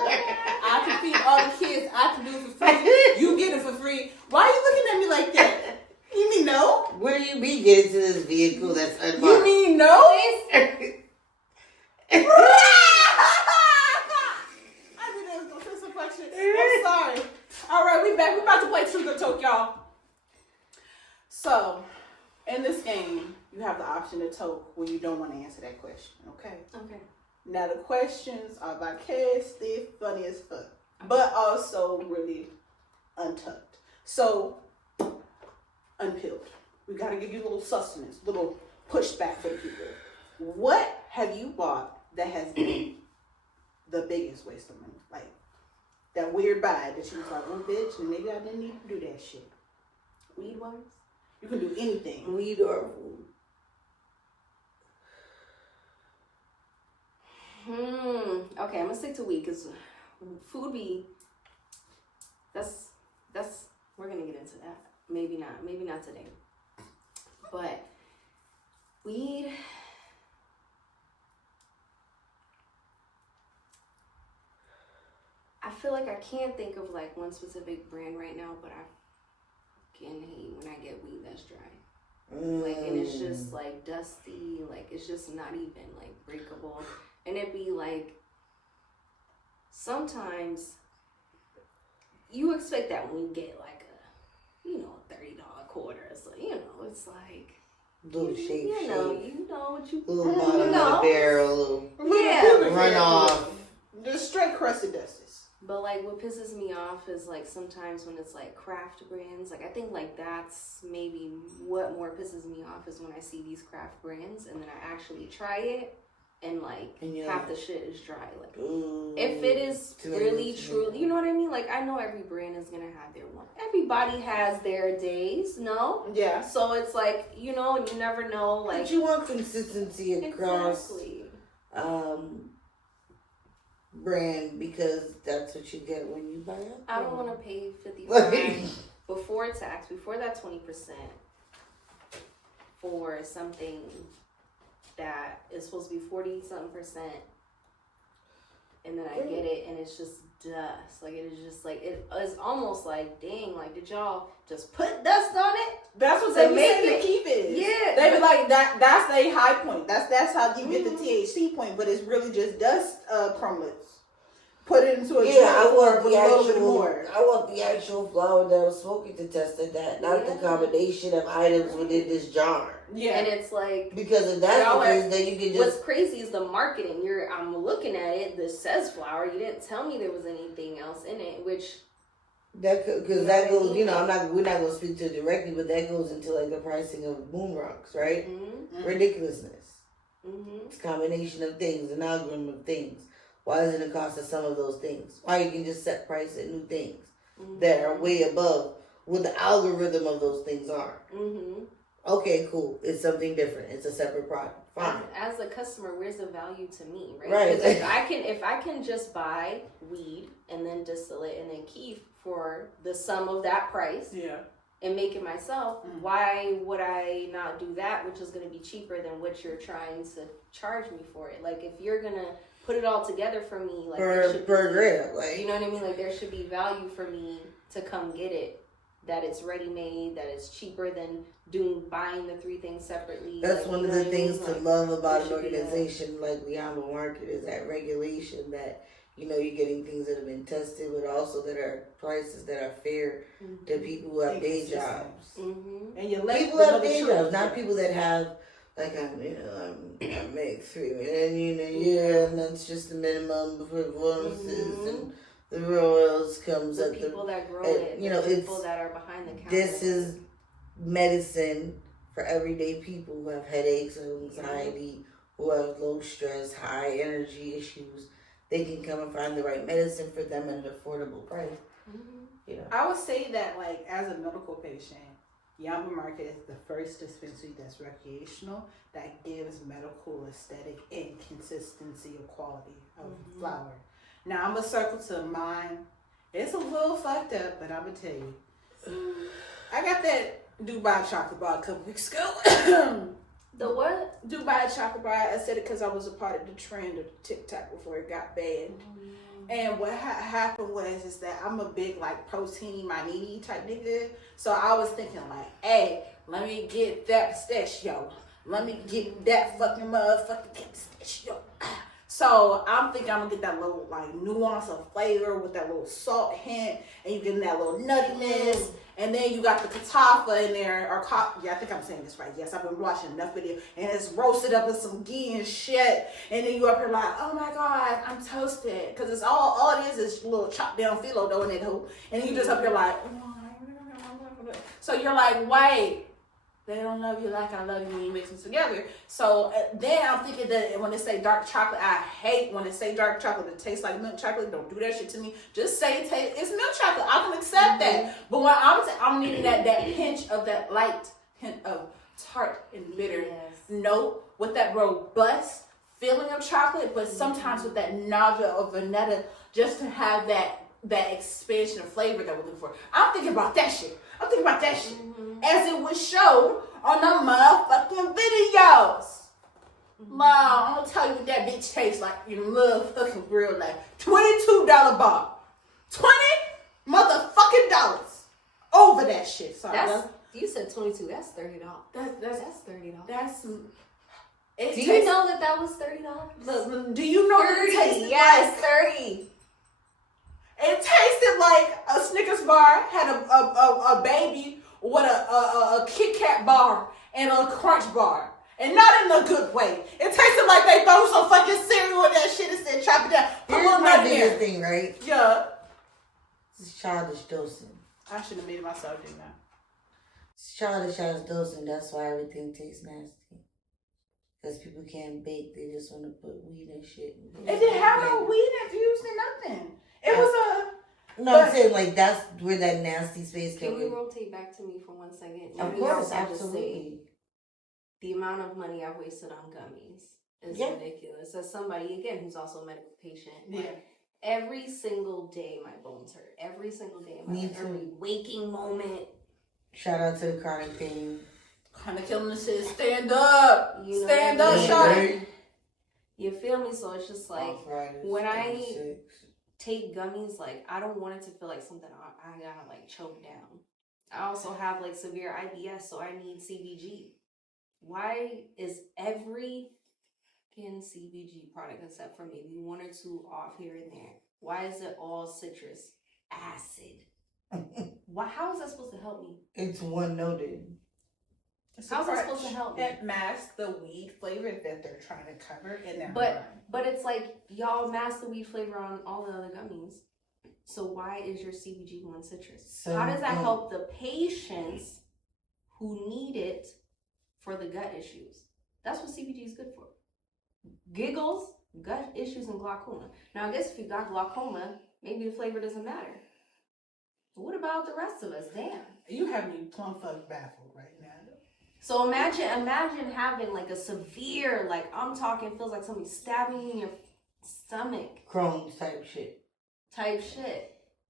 I can feed all the kids. I can do it for free. You get it for free. Why are you looking at me like that? You mean no? Where do you mean get into this vehicle that's unmarked? You mean no? I knew they was gonna say some fuck shit. I'm sorry. All right, we back. We about to play Truth or Toke, y'all. So, in this game, you have the option to toke when you don't want to answer that question. Okay. Okay. Now the questions are vicariously funny as fuck, but also really untucked. So, unpeeled. We gotta give you a little sustenance, little pushback for the people. What have you bought that has been the biggest waste of money? Like that weird buy that you was like, oh bitch, and maybe I didn't need to do that shit. Weed wise? You can do anything. Weed or food? Okay, I'm gonna stick to weed because food that's we're gonna get into that. Maybe not today. But weed, I feel like I can't think of like one specific brand right now, but I fucking hate when I get weed that's dry. Like, and it's just like dusty, like it's just not even like breakable. And it'd be like, sometimes you expect that when you get like a, $30 quarter. So, it's like, Little shake, you know what you, little bottom of the barrel, yeah. run off. Just straight crusty dusties. But like what pisses me off is like sometimes when it's like craft brands, like I think like that's maybe what more pisses me off is when I see these craft brands and then I actually try it and like half the shit is dry. Like if it is really truly, you know what I mean? Like I know every brand is gonna have their one. Everybody has their days, no? Yeah. So it's like, and you never know like But you want consistency across exactly. Brand because that's what you get when you buy it. I don't want to pay $55 before tax, before that 20% for something that is supposed to be 40-something%, and then I get it and it's just dust. Like it is just like it is almost like dang. Like did y'all just put dust on it? That's what To they be make saying it- to keep it. Yeah. They be like that. That's their high point. That's how you get the THC point. But it's really just dust crumblets. Put it into a jar I want with the a little bit actual. more. I want the actual flower that was smoking to test that, not the combination of items within this jar. Yeah. And it's like Because if that's Y'all the are- case, then you can what's just. crazy is the marketing. I'm looking at it. This says flour. You didn't tell me there was anything else in it, which. Because that goes, we're not going to speak to it directly, but that goes into like the pricing of moon rocks, right? Mm-hmm. Ridiculousness. Mm-hmm. It's a combination of things, an algorithm of things. Why isn't it cost of some of those things? Why you can just set price at new things that are way above what the algorithm of those things are? Mm-hmm. Okay, cool. It's something different. It's a separate product. Fine. As a customer, where's the value to me, right? Right. 'Cause if I can just buy weed and then distill it and then keep for the sum of that price Yeah. and make it myself, why would I not do that, which is going to be cheaper than what you're trying to charge me for it? Like if you're gonna put it all together for me, like there should Per be- gram, like you know what I mean? Like there should be value for me to come get it that it's ready made, that it's cheaper than buying the 3 things separately. That's like, one you of know the what I mean? things to Like, love about it an should be organization like the Yamba Market is that regulation that, you know, you're getting things that have been tested, but also that are prices that are fair to people who have day jobs. And you let People have day jobs, not people that have, like, I make $3 million a year, and that's just the minimum before bonuses and the royals comes the up. people that grow it, you know, the people that are behind the counter. This is medicine for everyday people who have headaches or anxiety, who have low stress, high energy issues. They can come and find the right medicine for them at an affordable price. You know, I would say that, like, as a medical patient, Yamba Market is the first dispensary that's recreational that gives medical aesthetic and consistency of quality of flower. Now, I'm going to circle to mine. It's a little fucked up, but I'm going to tell you. I got that Dubai chocolate bar a couple weeks ago. The what? Dubai chocolate bar. I said it because I was a part of the trend of TikTok before it got banned. And what happened is that I'm a big, like, protein manini type nigga. So I was thinking, like, hey, let me get that pistachio. Let me get that fucking motherfucking pistachio. So I'm thinking I'm gonna get that little, like, nuance of flavor with that little salt hint, and you get that little nuttiness, and then you got the katafa in there, or I think I'm saying this right. Yes, I've been watching enough video, and it's roasted up in some ghee and shit, and then you up here like, oh my god, I'm toasted, because it's all it is a little chopped down phyllo dough in that hole, and then you just up here like, so you're like, wait. They don't love you like I love you when you mix them together. So then I'm thinking that when they say dark chocolate, I hate when they say dark chocolate. It tastes like milk chocolate. Don't do that shit to me. Just say it's milk chocolate. I can accept that. But when I'm needing that pinch of that light hint of tart and bitter note with that robust feeling of chocolate, but sometimes with that nausea of vanilla, just to have that expansion of flavor that we're looking for. I'm thinking about that shit. As it was showed on the motherfucking videos. Wow, I'm gonna tell you what that bitch tastes like in motherfucking real life. $22 bar. $20 motherfucking dollars over that shit. Sorry, you said 22. That's $30. That's $30. Do you know that was $30? Do you know 30, what it tasted yes, like? 30. It tasted like a Snickers bar had a baby with a Kit Kat bar and a Crunch bar. And not in a good way. It tasted like they throw some fucking cereal in that shit and said chop it down. here's my biggest thing, right? Yeah. It's childish dosing. I should have made it myself, didn't I? It's childish ass dosing. That's why everything tastes nasty. Because people can't bake. They just want to put weed and shit. It didn't have no weed infused in nothing. It was I'm saying, like, that's where that nasty space Can came we in. rotate back to me for 1 second? Of course, absolutely. The amount of money I've wasted on gummies is ridiculous. As somebody, again, who's also a medical patient. Like, every single day my bones hurt. Every single day. Every waking moment. Shout out to the chronic pain. kind of killing the shit. Stand up. You know Stand what I up, mean? shorty. You feel me? So it's just like, when I take gummies, like, I don't want it to feel like something I gotta, like, choke down. I also have, like, severe IBS, so I need CBG. Why is every fucking CBG product, except for maybe 1 or 2 off here and there, why is it all citrus acid? How is that supposed to help me? It's one noted. How's that supposed to help me? It masks the weed flavor that they're trying to cover in their But it's like, y'all mask the weed flavor on all the other gummies. So why is your CBG one citrus? So, how does that help the patients who need it for the gut issues? That's what CBG is good for. Giggles, gut issues, and glaucoma. Now, I guess if you got glaucoma, maybe the flavor doesn't matter. But what about the rest of us? Damn. You have me plumb fuck baffled right now. So imagine having like a severe, like I'm talking, feels like somebody stabbing you in your stomach. Crohn's type shit.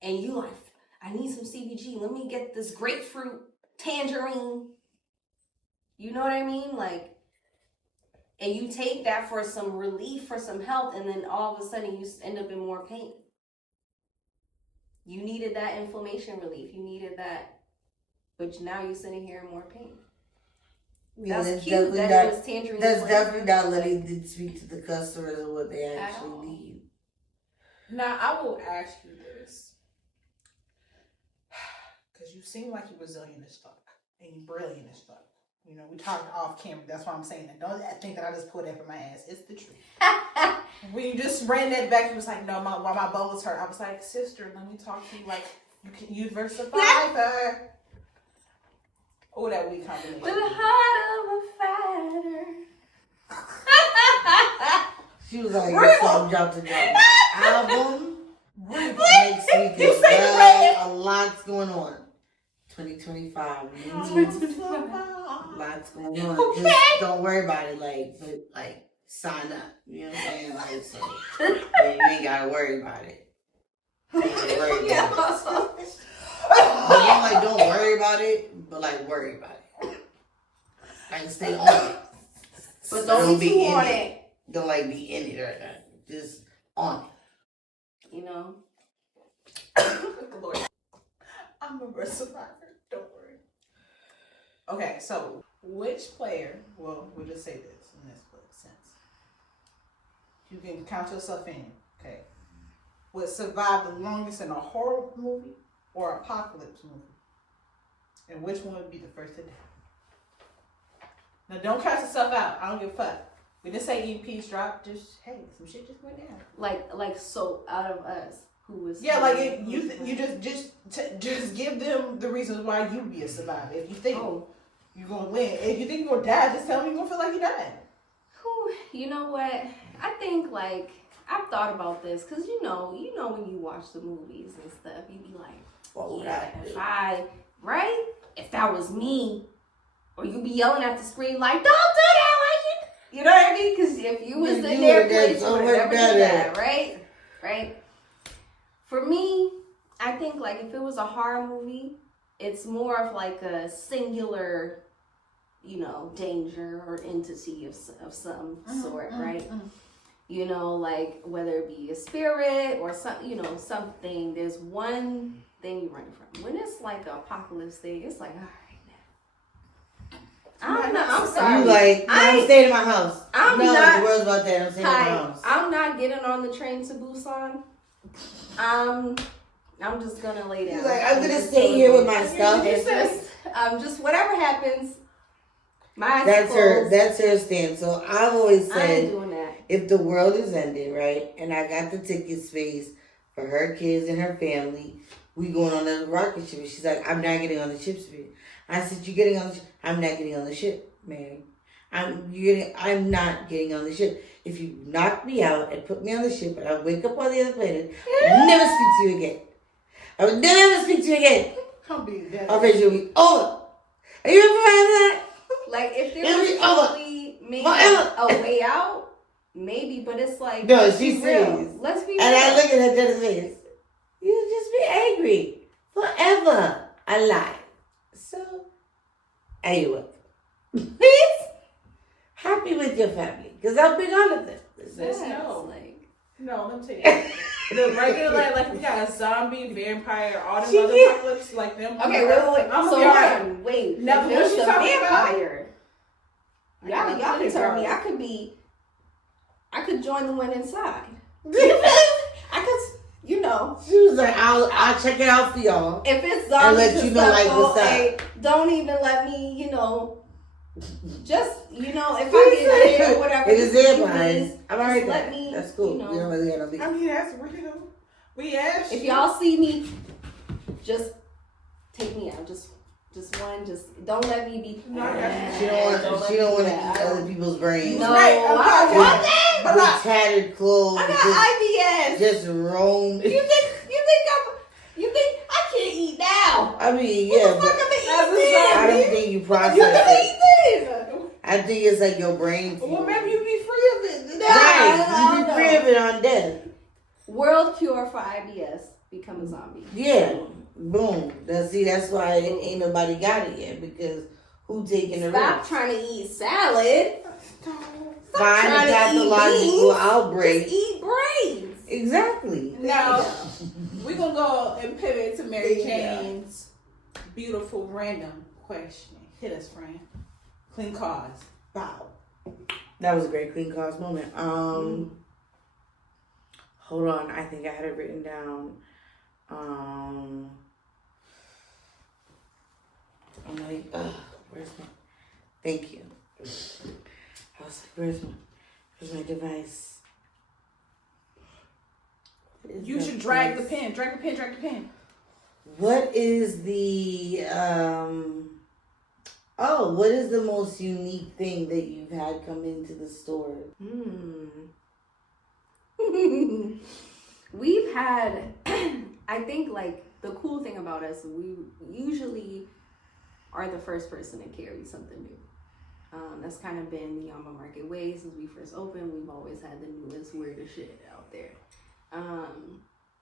And you like, I need some CBG. Let me get this grapefruit tangerine. You know what I mean? Like, and you take that for some relief, for some health, and then all of a sudden you end up in more pain. You needed that inflammation relief. You needed that but now you're sitting here in more pain. Yeah, That's cute that it was tangerine. That's definitely not letting them speak to the customers and what they actually need. Now, I will ask you this. Because you seem like you're resilient as fuck. And you're brilliant as fuck. You know, we talked off camera. That's why I'm saying that. Don't think that I just pulled that from my ass. It's the truth. When you just ran that back, you was like, no, while my bones hurt. I was like, sister, let me talk to you like you were a survivor. Oh, that weak combination. With a heart of a fighter. She was like, your song dropped the album. Next week is a lot's going on. 2025. Lots going on. Just don't worry about it. Like sign up. You know what I'm saying? Like, so you ain't gotta worry about it. You ain't gotta worry about it. But don't worry about it, but like worry about it. Like stay on it. But don't be too on it. Don't like be in it right now. Just on it. You know? Lord. I'm a survivor. Don't worry. Okay, so which player, well, we'll just say this in this sense. You can count yourself in, okay, would survive the longest in a horror movie or apocalypse movie? And which one would be the first to die? Now, don't count yourself out. I don't give a fuck. We just say EPs drop. Just, hey, some shit just went down. Like so out of us, who was... Yeah, like if you just give them the reasons why you be a survivor. If you think you're going to win. If you think you're going to die, just tell me you're going to feel like you died. You know what? I think, like, I've thought about this. Because, you know when you watch the movies and stuff, you be like, if that was me, or you be yelling at the screen like, don't do that, like you know what I mean? Because if you was in their place, you would never do that, right? Right? For me, I think, like, if it was a horror movie, it's more of like a singular, you know, danger or entity of some sort, right? You know, like whether it be a spirit or something. There's one thing you run from. When it's like an apocalypse thing, it's like, all right, I'm sorry. You like, I'm staying in my house. I'm not. not. The world's about that. I'm staying in my house. I'm not getting on the train to Busan. I'm just gonna lay down. You're like, I'm gonna stay here with my stuff. Just whatever happens. That's her stance. So I've always I said, ain't doing that. If the world is ending, right, and I got the ticket space for her kids and her family, we going on a rocket ship. She's like, I'm not getting on the ship, space. I said, you getting on the ship? I'm not getting on the ship, Mary. I'm not getting on the ship. If you knock me out and put me on the ship and I wake up on the other planet, I'll never speak to you again. I would never speak to you again. Our friendship will be over. Are you ready for that? Like, if there was probably maybe a way out, maybe, but it's like, no, she's serious. Let's be real. And I look at her dead in the face. You just be angry forever. I lie. So, anyway, please, happy with your family. Because I'll be honest with this. No, let me tell you. The regular, like we got a zombie, vampire, all them other apocalypse, like them. Okay, wait. Wait. No, if it's a vampire, y'all can tell me I could join the one inside. I could, you know. She was like, I'll check it out for y'all. If it's zombies and let you know, like, what's up. Don't even let me, you know. Just, you know, if I get there or whatever. It is vampires. I'm alright. Let me. That's cool. You know, don't really have no. I mean, that's real. We asked. If y'all see me, just take me out. Just one. Just don't let me be. She don't want to eat other people's brains. No, I don't want that. With tattered clothes. I got IBS. Just roam. You think I can't eat now? I mean, yeah, but I don't think you process it. I think it's like your brain. Well, maybe you be free of it. Right, you be free of it on death. World cure for IBS. Become a zombie. Yeah. Boom. That's why ain't nobody got it yet, because who taking the risk? Stop trying to eat salad. Find a pathological outbreak. Just eat brains. Exactly. Now, we're going to go and pivot to MaryJane's beautiful random question. Hit us, friend. Clean cars. Bow. That was a great Clean Cars moment. Hold on, I think I had it written down. I'm like, where's my? Thank you. I was like, where's my device? You should drag the pen. Drag the pen. What is the what is the most unique thing that you've had come into the store? We've had, I think, like, the cool thing about us, we usually are the first person to carry something new. That's kind of been the Yamba Market way since we first opened. We've always had the newest, weirdest shit out there.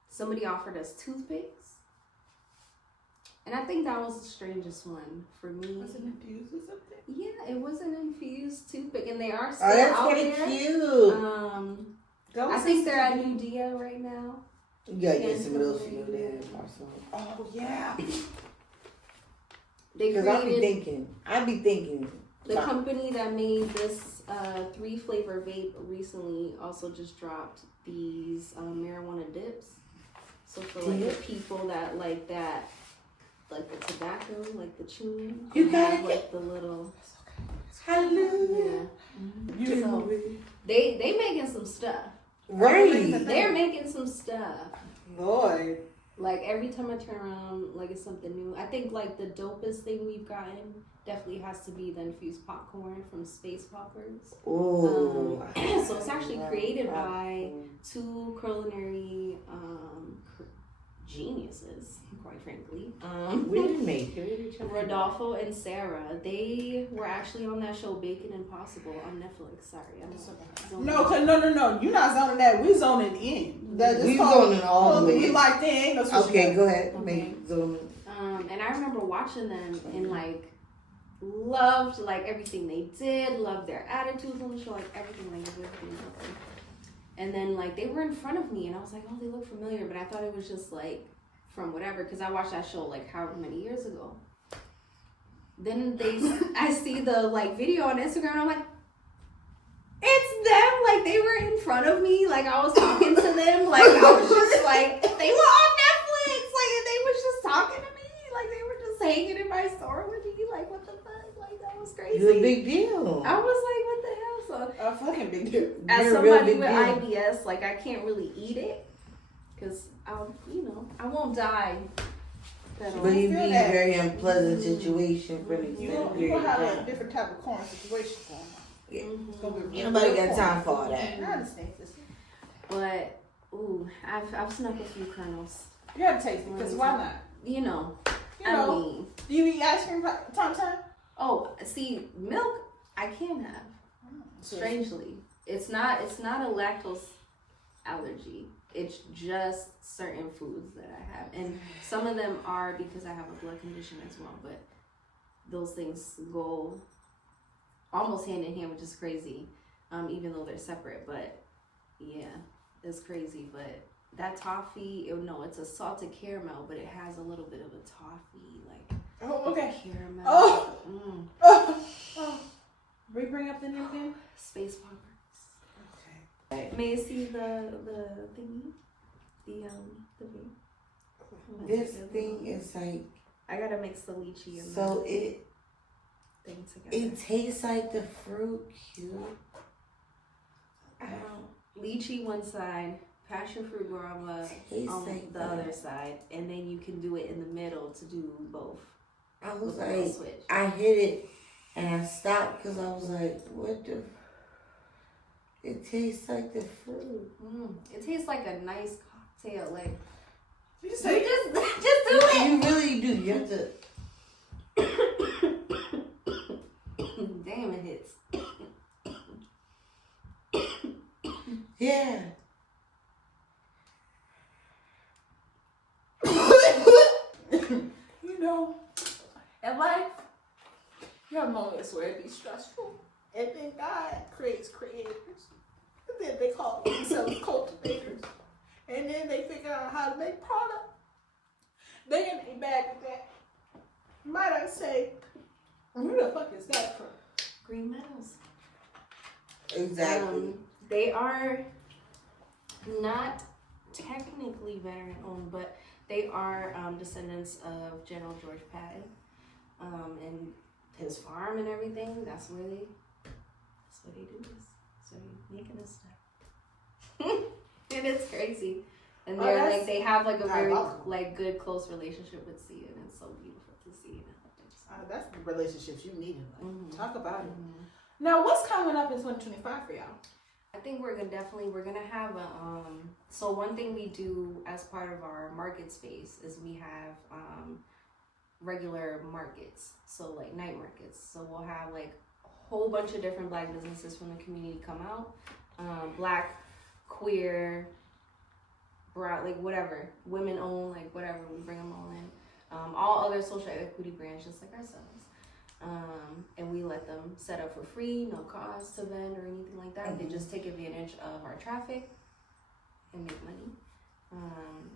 Somebody offered us toothpicks, and I think that was the strangest one for me. Was it infused with something? Yeah, it was an infused toothpick, and they are still that's out kind there. of cute. I think they're at New Dia right now. You gotta get some of those for your dad. Oh yeah. Because I'd be thinking. The company that made this 3-flavor vape recently also just dropped these marijuana dips. So for like the people that like that, like the tobacco, like the chewing, you gotta have, like the little. Hallelujah. Yeah. So they making some stuff. Right. They're making some stuff. Lord. Like every time I turn around, like it's something new. I think like the dopest thing we've gotten definitely has to be the infused popcorn from Space Poppers. Oh. So it's actually created by 2 culinary geniuses, quite frankly. We didn't make it. Rodolfo and Sarah. They were actually on that show Bacon Impossible on Netflix. Sorry, I'm No. You're not zoning that. We zoning in. We zoning all the way. We like that. Ain't no switching Okay, up. go ahead. Okay. Make zone. And I remember watching them and like loved like everything they did, loved their attitudes on the show, like everything they did. And then like they were in front of me and I was like, oh, they look familiar, but I thought it was just like from whatever, because I watched that show like however many years ago. Then I see the like video on Instagram and I'm like, it's them, like they were in front of me, like I was talking to them, like I was just like, they were on Netflix, like and they was just talking to me, like they were just hanging in my store with me, like what the fuck, like that was crazy. It's a big deal. I was like, what the hell? So A fucking big deal. as You're a real somebody big with deal. IBS, like I can't really eat it, because I won't die. But you'd be a very unpleasant situation for an You extended gonna period of have a time. different type of corn situation going on. Yeah. It's gonna be Ain't nobody got time for all that. I understand this. But I've snuck a few kernels. You gotta taste it, because why not? You know. You know, I mean, do you eat ice cream time? oh, see, milk I can have. Strangely, it's not a lactose allergy. It's just certain foods that I have, and some of them are because I have a blood condition as well. But those things go almost hand in hand, which is crazy, even though they're separate. But yeah, it's crazy. But that toffee, it's a salted caramel, but it has a little bit of a toffee, like caramel. Oh. Bring up the new thing. Space Poppers. Okay. May I see the thingy? The thing. This thing is like, I gotta mix the lychee and so the thing together. it tastes like the fruit cube. Lychee one side, passion fruit guava on Like the that. other side, and then you can do it in the middle to do both. I was With a little like, switch. I hit it and I stopped because I was like, what the? It tastes like the fruit. It tastes like a nice cocktail. Like You just just say do it. You really do. You have to. Damn, it hits. Yeah. in life, you have moments where it be stressful. And then God creates creators. And then they call themselves cultivators. And then they figure out how to make product. They ain't bad at that. Might I say, who the fuck is that from? Green Meadows. Exactly. They are not technically veteran owned, but they are descendants of General George Patton, and his farm and everything. That's where they do this. So they're making this stuff. And it's crazy. And they're like, they have like a very like good close relationship with Sia, and it's so beautiful to see. That's the relationships you need in life. Talk about it. Now, what's coming up in 2025 for y'all? I think we're gonna have a so one thing we do as part of our market space is we have regular markets, so like night markets. So we'll have like a whole bunch of different Black businesses from the community come out, Black, queer, broad, like whatever, women owned, like whatever, we bring them all in. All other social equity brands just like ourselves. And we let them set up for free, no cost to vend or anything like that. They just take advantage of our traffic and make money.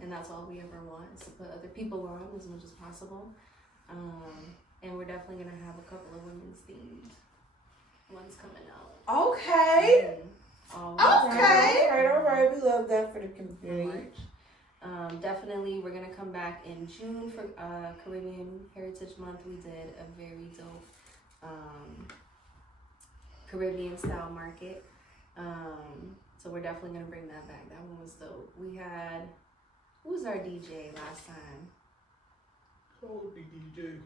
And that's all we ever want, is to put other people on as much as possible. And we're definitely gonna have a couple of women's themed ones coming out. Okay. All right. We love that for the community. Definitely, we're gonna come back in June for Caribbean Heritage Month. We did a very dope Caribbean style market. So we're definitely gonna bring that back. That one was dope. We had, who was our DJ last time? DJ.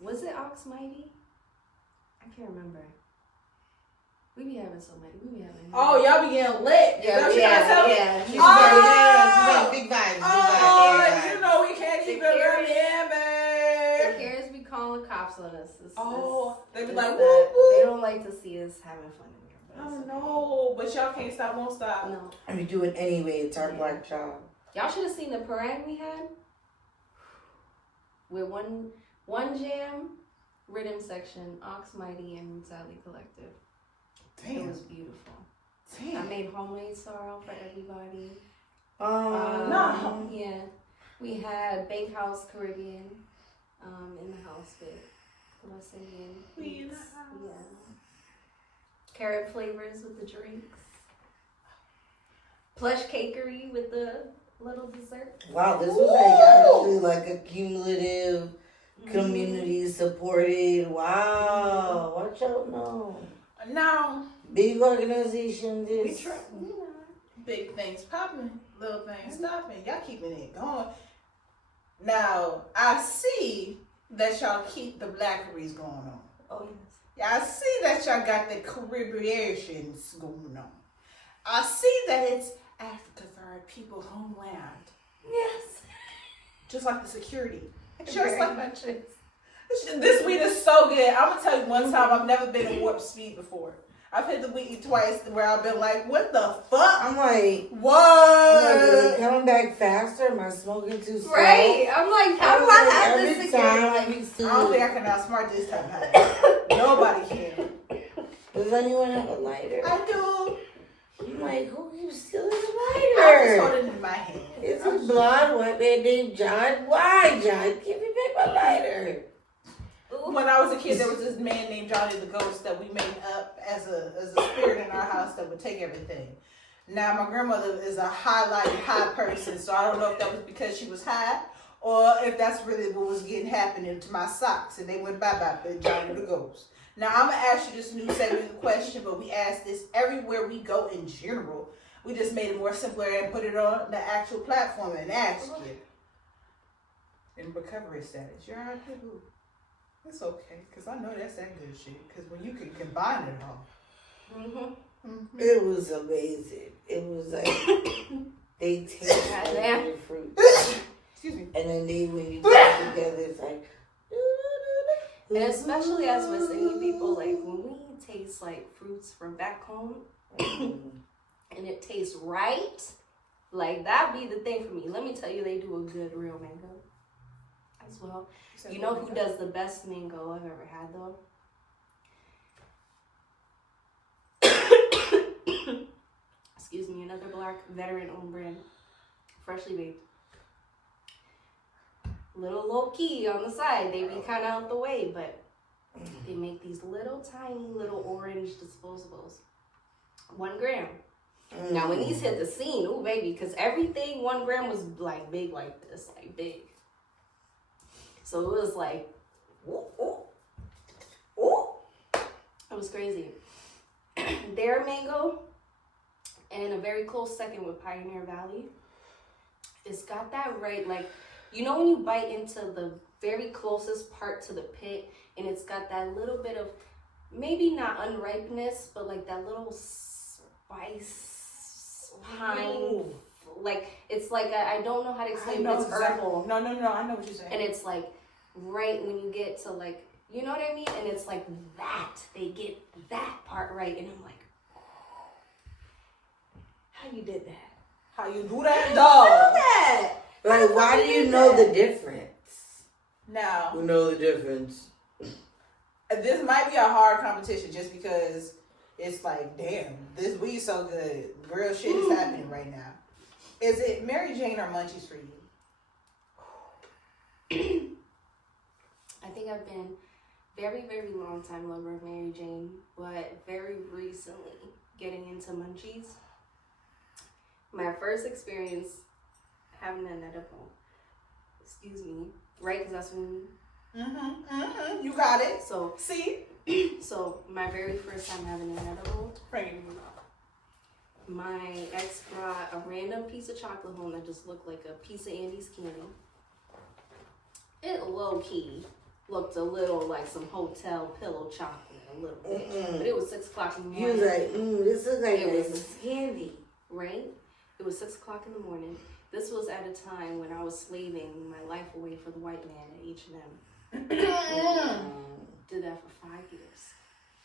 Was it Ox Mighty? I can't remember. We be having so many. We be having. Oh, y'all be getting lit. Yeah, Yeah. Big vibes. Oh, you know we can't even remember. The carriers be calling the cops on us. They be like, woo, woo. They don't like to see us having fun in here. Oh no, but y'all can't stop, won't stop. No. And we do it anyway. It's our Black job. Y'all should have seen the parade we had. With one jam, rhythm section, Ox Mighty, and Sally Collective. Damn. It was beautiful. Damn. I made homemade sorrel for everybody. No. Yeah. We had Bakehouse Caribbean in the house with my singing. We in the beats. house. Yeah. Carrot flavors with the drinks. Plush cakery with the little dessert. Wow, this was actually like a cumulative, community supported. Wow, watch out now. Now, Big organization. we try. Big things popping, little things stopping. Y'all keeping it going. Now, I see that y'all keep the blackeries going on. Oh, I see that y'all got the Caribbeans going on. I see that it's Africa for our people's homeland. yes. Just like the security. Just Very like much is. This weed is so good. I'm gonna tell you one time, I've never been in warp speed before. I've hit the weed twice where I've been like, what the fuck? I'm like, what? is it coming back faster? Am I smoking too slow? Right. I'm like, how do I have every this time again? I Like, see I don't think I can outsmart this time. Honey. Nobody can. Does anyone have a lighter? I do. I'm like, who keeps stealing the I just lighter? hold it in my hand. It's a blonde white man named John. Why, John? Give me back my lighter. When I was a kid, there was this man named Johnny the Ghost that we made up as a spirit in our house that would take everything. Now, my grandmother is a high person, so I don't know if that was because she was high or if that's really what was happening to my socks, and they went bye-bye to Johnny the Ghost. Now, I'm going to ask you this new segment of question, but we ask this everywhere we go in general. We just made it more simpler and put it on the actual platform and ask you. In recovery status, you're all right, people? It's okay, because I know that's that good shit, because when you can combine it all. It was amazing. It was like, they taste the fruit. Excuse me. And then when you put it together, it's like, and especially as West Indian people, like when we taste like fruits from back home and it tastes right, like that be the thing for me. Let me tell you, they do a good real mango as well. You know who does the best mango I've ever had though? Excuse me, another Black veteran owned brand, freshly baked. little low key on the side. They be kind of out the way, but they make these little tiny little orange disposables. 1 gram. Now when these hit the scene, ooh baby, because everything 1 gram was like big like this, like big. So it was like, ooh, ooh, ooh. It was crazy. Their mango, and a very close second with Pioneer Valley. It's got that right, like, you know when you bite into the very closest part to the pit, and it's got that little bit of, maybe not unripeness, but like that little spice, pine, like, it's like, I don't know how to explain it, but it's herbal. No, I know what you're saying. And it's like, right when you get to like, you know what I mean? And it's like that, they get that part right, and I'm like, how you did that? How you do that, dog? That? Like, why do you know the difference? Now, You know the difference. this might be a hard competition just because it's like, damn, this weed's so good. Real shit is happening right now. Is it MaryJane or Munchies for you? I think I've been very, very long time lover of MaryJane, but very recently getting into Munchies. My first experience having an edible, excuse me, right? Because that's when You got it. So See? So my very first time having an edible, Bring my ex brought a random piece of chocolate home that just looked like a piece of Andy's candy. It low-key looked a little like some hotel pillow chocolate, a little bit. But it was 6 o'clock in the morning. You was like, this looks like It this was- is candy. Right? It was 6 o'clock in the morning. This was at a time when I was slaving my life away for the white man at H&M. Did that for 5 years.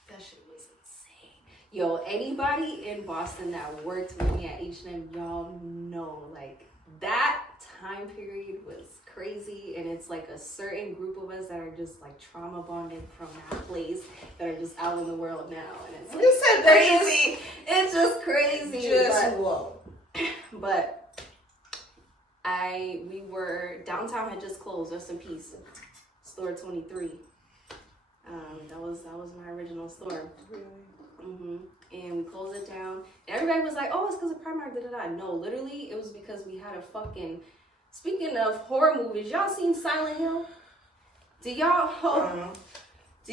That shit was insane. Yo, anybody in Boston that worked with me at H&M, y'all know, like, that time period was crazy, and it's like a certain group of us that are just like trauma bonded from that place that are just out in the world now, and it's like, You said crazy. It's just crazy. Just whoa. But we were, downtown had just closed, rest in peace, store 23. That was my original store. And we closed it down. And everybody was like, oh, it's because of Primark, da-da-da. No, literally, it was because we had a fucking, speaking of horror movies, y'all seen Silent Hill? Do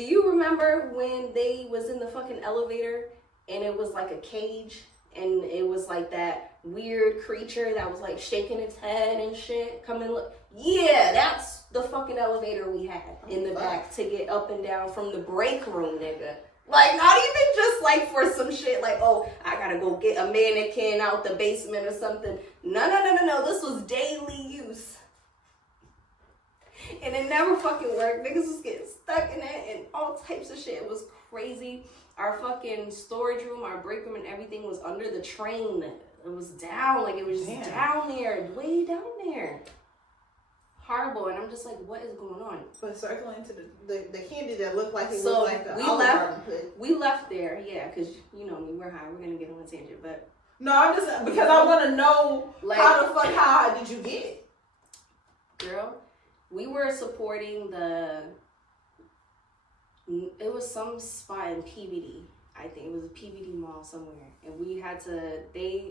you remember when they was in the fucking elevator and it was like a cage and it was like that weird creature that was like shaking its head and shit? Come and look. Yeah, that's the fucking elevator we had in the back to get up and down from the break room, nigga. Like, not even just like for some shit like, oh, I gotta go get a mannequin out the basement or something. No. This was daily use. And it never fucking worked. Niggas was getting stuck in it and all types of shit. It was crazy. Our fucking storage room, our break room and everything was under the train. It was down. Like, it was just down there, way down there. Horrible. And I'm just like, what is going on? But circling to the candy that looked like it So was like the we left there, yeah, because you know me, we're high. We're gonna get on a tangent, but no, I'm just because I want to know like, how the fuck how did you get it? Girl, we were supporting it was some spot in PVD. I think it was a PVD mall somewhere, and we had to.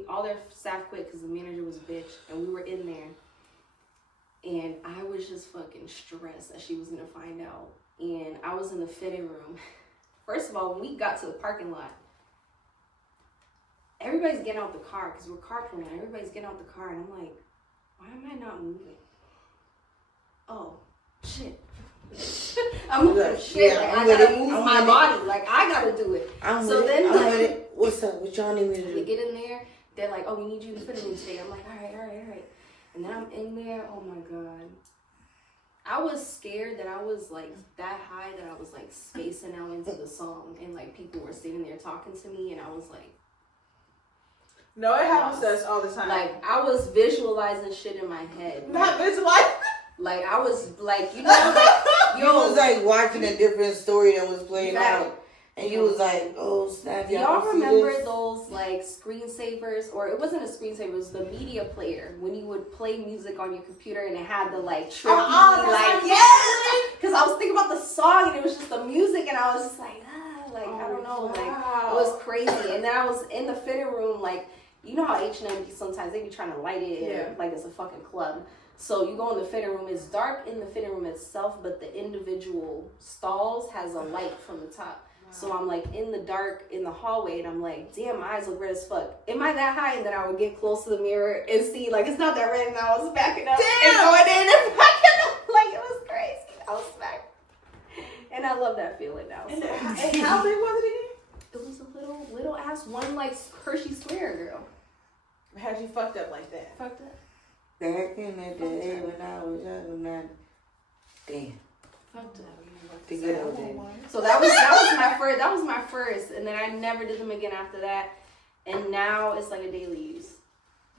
All their staff quit because the manager was a bitch, and we were in there. And I was just fucking stressed that she was going to find out. And I was in the fitting room. First of all, when we got to the parking lot, everybody's getting out the car because we're carpooling. Everybody's getting out the car. And I'm like, why am I not moving? Oh, shit. I'm like, shit. Yeah, like, I got to move my body. Like, I got to do it. I'm with it. What's up? What y'all need me to do? We get in there. They're like, oh, we need you in the fitting room today. I'm like, all right. And then I'm in there, oh my God. I was scared that I was like that high that I was like spacing out into the song and like people were sitting there talking to me and I was like. No, it happens to us all the time. Like I was visualizing shit in my head. Not visualizing. Like I was like, you know, like, you was like watching a different story that was playing out. And you was like, oh, snap. Y'all remember those like screensavers, or it wasn't a screensaver, it was the media player when you would play music on your computer and it had the like trippy, because I was thinking about the song and it was just the music and I was just like, I don't know, like it was crazy. And then I was in the fitting room, like, you know how H&M sometimes they be trying to light it like it's a fucking club. So you go in the fitting room, it's dark in the fitting room itself, but the individual stalls has a light from the top. So I'm like in the dark in the hallway and I'm like, damn, my eyes look red as fuck. Am I that high? And then I would get close to the mirror and see like it's not that red, and I was backing up and going in and backing up. Like it was crazy. I was back. And I love that feeling now. And how big was it again? It was a little ass one like Hershey Square girl. How'd you fucked up like that? Fucked up. Back in the day when I was young, damn. Fucked up. The good old days. So that was my first, and then I never did them again after that. And now it's like a daily use,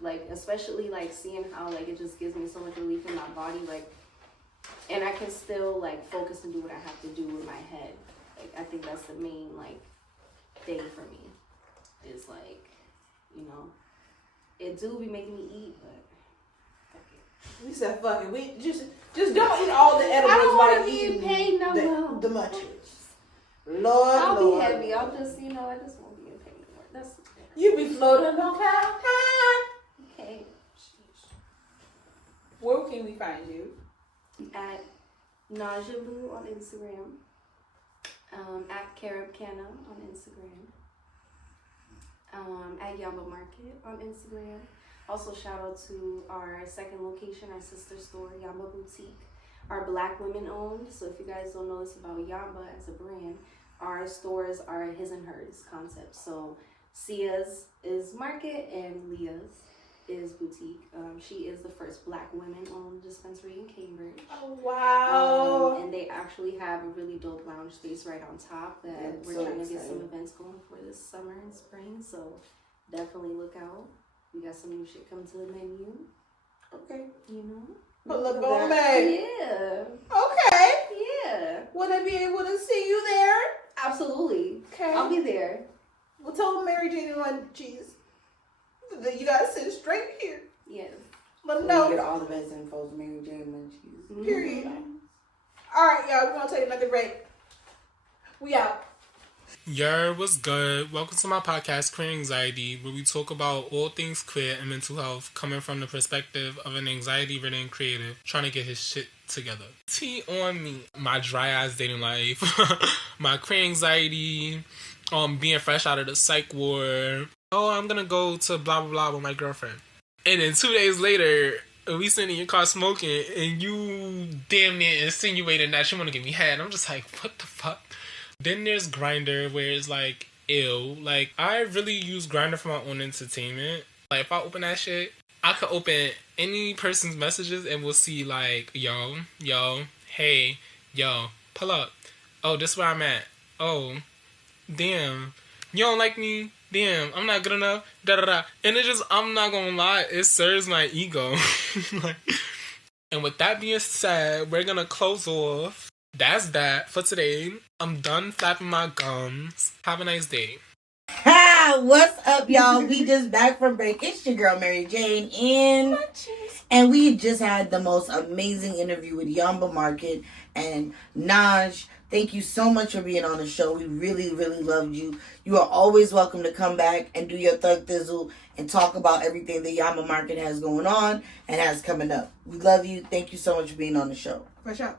like especially like seeing how like it just gives me so much relief in my body, like, and I can still like focus and do what I have to do with my head. Like I think that's the main like thing for me is like, you know, it do be making me eat, but. We said fuck it. We just don't eat all the edibles. I don't want to be be in pain no more. The munchies. Lord, I'll be heavy. I'll just, you know, I just won't be in pain anymore. That's You be floating on cloud nine. okay. Where can we find you? At Najalu on Instagram. At Caribcana on Instagram. At Yamba Market on Instagram. Also, shout out to our second location, our sister store, Yamba Boutique. Our Black women owned. So if you guys don't know this about Yamba as a brand, our stores are his and hers concept. So Sia's is Market and Leah's is Boutique. She is the first Black women owned dispensary in Cambridge. Oh, wow. And they actually have a really dope lounge space right on top that we're trying to get some events going for this summer and spring. So definitely look out. We got some new shit coming to the menu. Okay. You know? Pull up on me. Yeah. Okay. Yeah. Will I be able to see you there? Absolutely. Okay. I'll be there. Well, tell them MaryJane N Munchies that you gotta sit straight here. Yeah. Let them So know. you get all the best info from MaryJane N Munchies. Period. All right, y'all. We're gonna take another break. We out. What's good? Welcome to my podcast, Queer Anxiety, where we talk about all things queer and mental health coming from the perspective of an anxiety-ridden creative trying to get his shit together. Tea on me. My dry-ass dating life. My queer anxiety. Being fresh out of the psych ward. Oh, I'm gonna go to blah, blah, blah with my girlfriend. And then 2 days later, we sitting in your car smoking, and you damn near insinuating that you want to give me head. I'm just like, what the fuck? Then there's Grindr, where it's like, ew. Like, I really use Grindr for my own entertainment. Like, if I open that shit, I could open any person's messages and we'll see, like, yo, hey, yo, pull up. Oh, this is where I'm at. Oh, damn. You don't like me? Damn, I'm not good enough. Da-da-da. And it just, I'm not gonna lie, it serves my ego. Like, and with that being said, we're gonna close off. That's that for today. I'm done flapping my gums. Have a nice day. Ha! What's up, y'all? We just back from break. It's your girl, MaryJane N. And we just had the most amazing interview with Yamba Market and Nadj. Thank you so much for being on the show. We really, really loved you. You are always welcome to come back and do your thug thizzle and talk about everything that Yamba Market has going on and has coming up. We love you. Thank you so much for being on the show. For sure.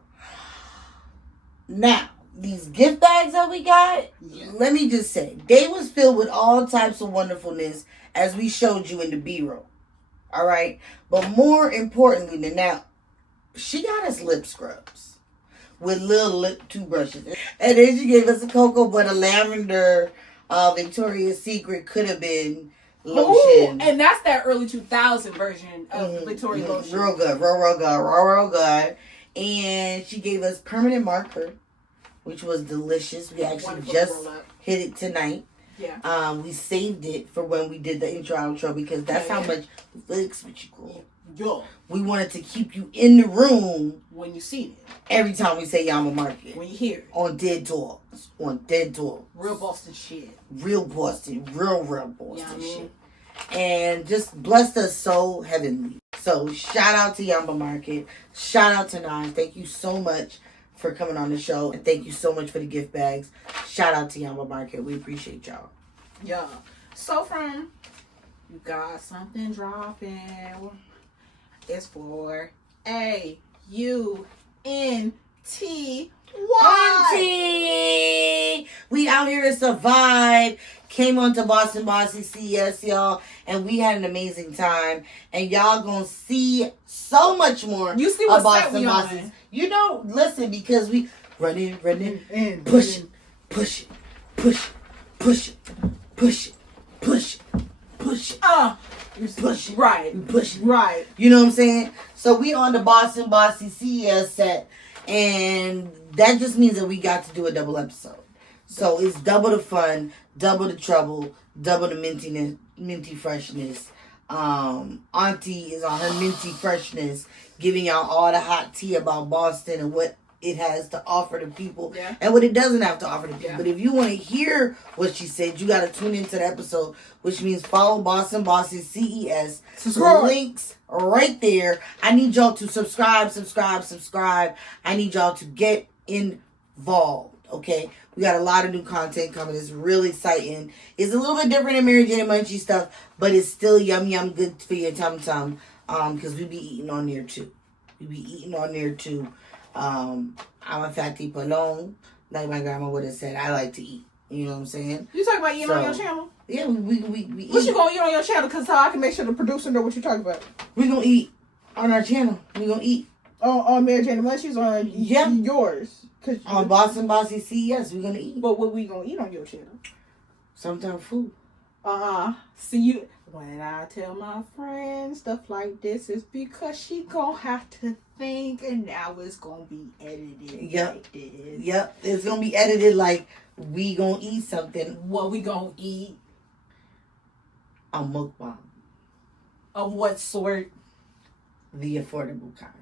Now, these gift bags that we got, let me just say, they was filled with all types of wonderfulness as we showed you in the B-roll. All right? But more importantly than that, she got us lip scrubs with little lip toothbrushes. And then she gave us a cocoa butter lavender Victoria's Secret could have been lotion. Ooh, and that's that early 2000 version of Victoria lotion. Real good, real good. And she gave us permanent marker, which was delicious. We actually just hit it tonight. Yeah. We saved it for when we did the intro outro because that's how much licks with you, girl. Yo. We wanted to keep you in the room when you see it. Every time we say Yamba Market. When you hear it. On Dead Dogs. On Dead Dogs. Real Boston shit. Real Boston. Real Boston yeah, shit. And just blessed us so heavenly. So shout out to Yamba Market. Shout out to Nadj. Thank you so much for coming on the show. And thank you so much for the gift bags. Shout out to Yamba Market. We appreciate y'all. Yeah. So from you got something dropping. It's for AUNTY. We out here to survive. Came on to Boston Bossy CES, y'all, and we had an amazing time. And y'all gonna see so much more. You see what's Boston Bosses. You know, listen, because we running, push it, push it, push it, push it, push it, push it, push it. Push it. Right. Push it. Right. You know what I'm saying? So we on the Boston Bossy CES set, and that just means that we got to do a double episode. So it's double the fun, double the trouble, double the minty freshness. Auntie is on her minty freshness, giving y'all all the hot tea about Boston and what it has to offer to people and what it doesn't have to offer to people. But if you want to hear what she said, you got to tune into the episode, which means follow Boston Bossy CES. The links right there. I need y'all to subscribe. I need y'all to get involved. Okay, we got a lot of new content coming. It's really exciting. It's a little bit different than MaryJane N Munchies stuff, but it's still yum good for your tum because we be eating on there too. I'm a fatty palong, like my grandma would have said. I like to eat. You know what I'm saying? You talking about eating on your channel? Yeah, we What eat. you gonna eat on your channel? Because I can make sure the producer know what you're talking about. We gonna eat on our channel. We gonna eat on MaryJane N Munchies on yours. On Boston Bossy CES, we gonna eat. But what we gonna eat on your channel? Sometimes food. See you. When I tell my friends stuff like this, it's because she gonna have to think, and now it's gonna be edited. Like this. Yep. It's gonna be edited like we gonna eat something. What we gonna eat? A mukbang. Of what sort? The affordable kind.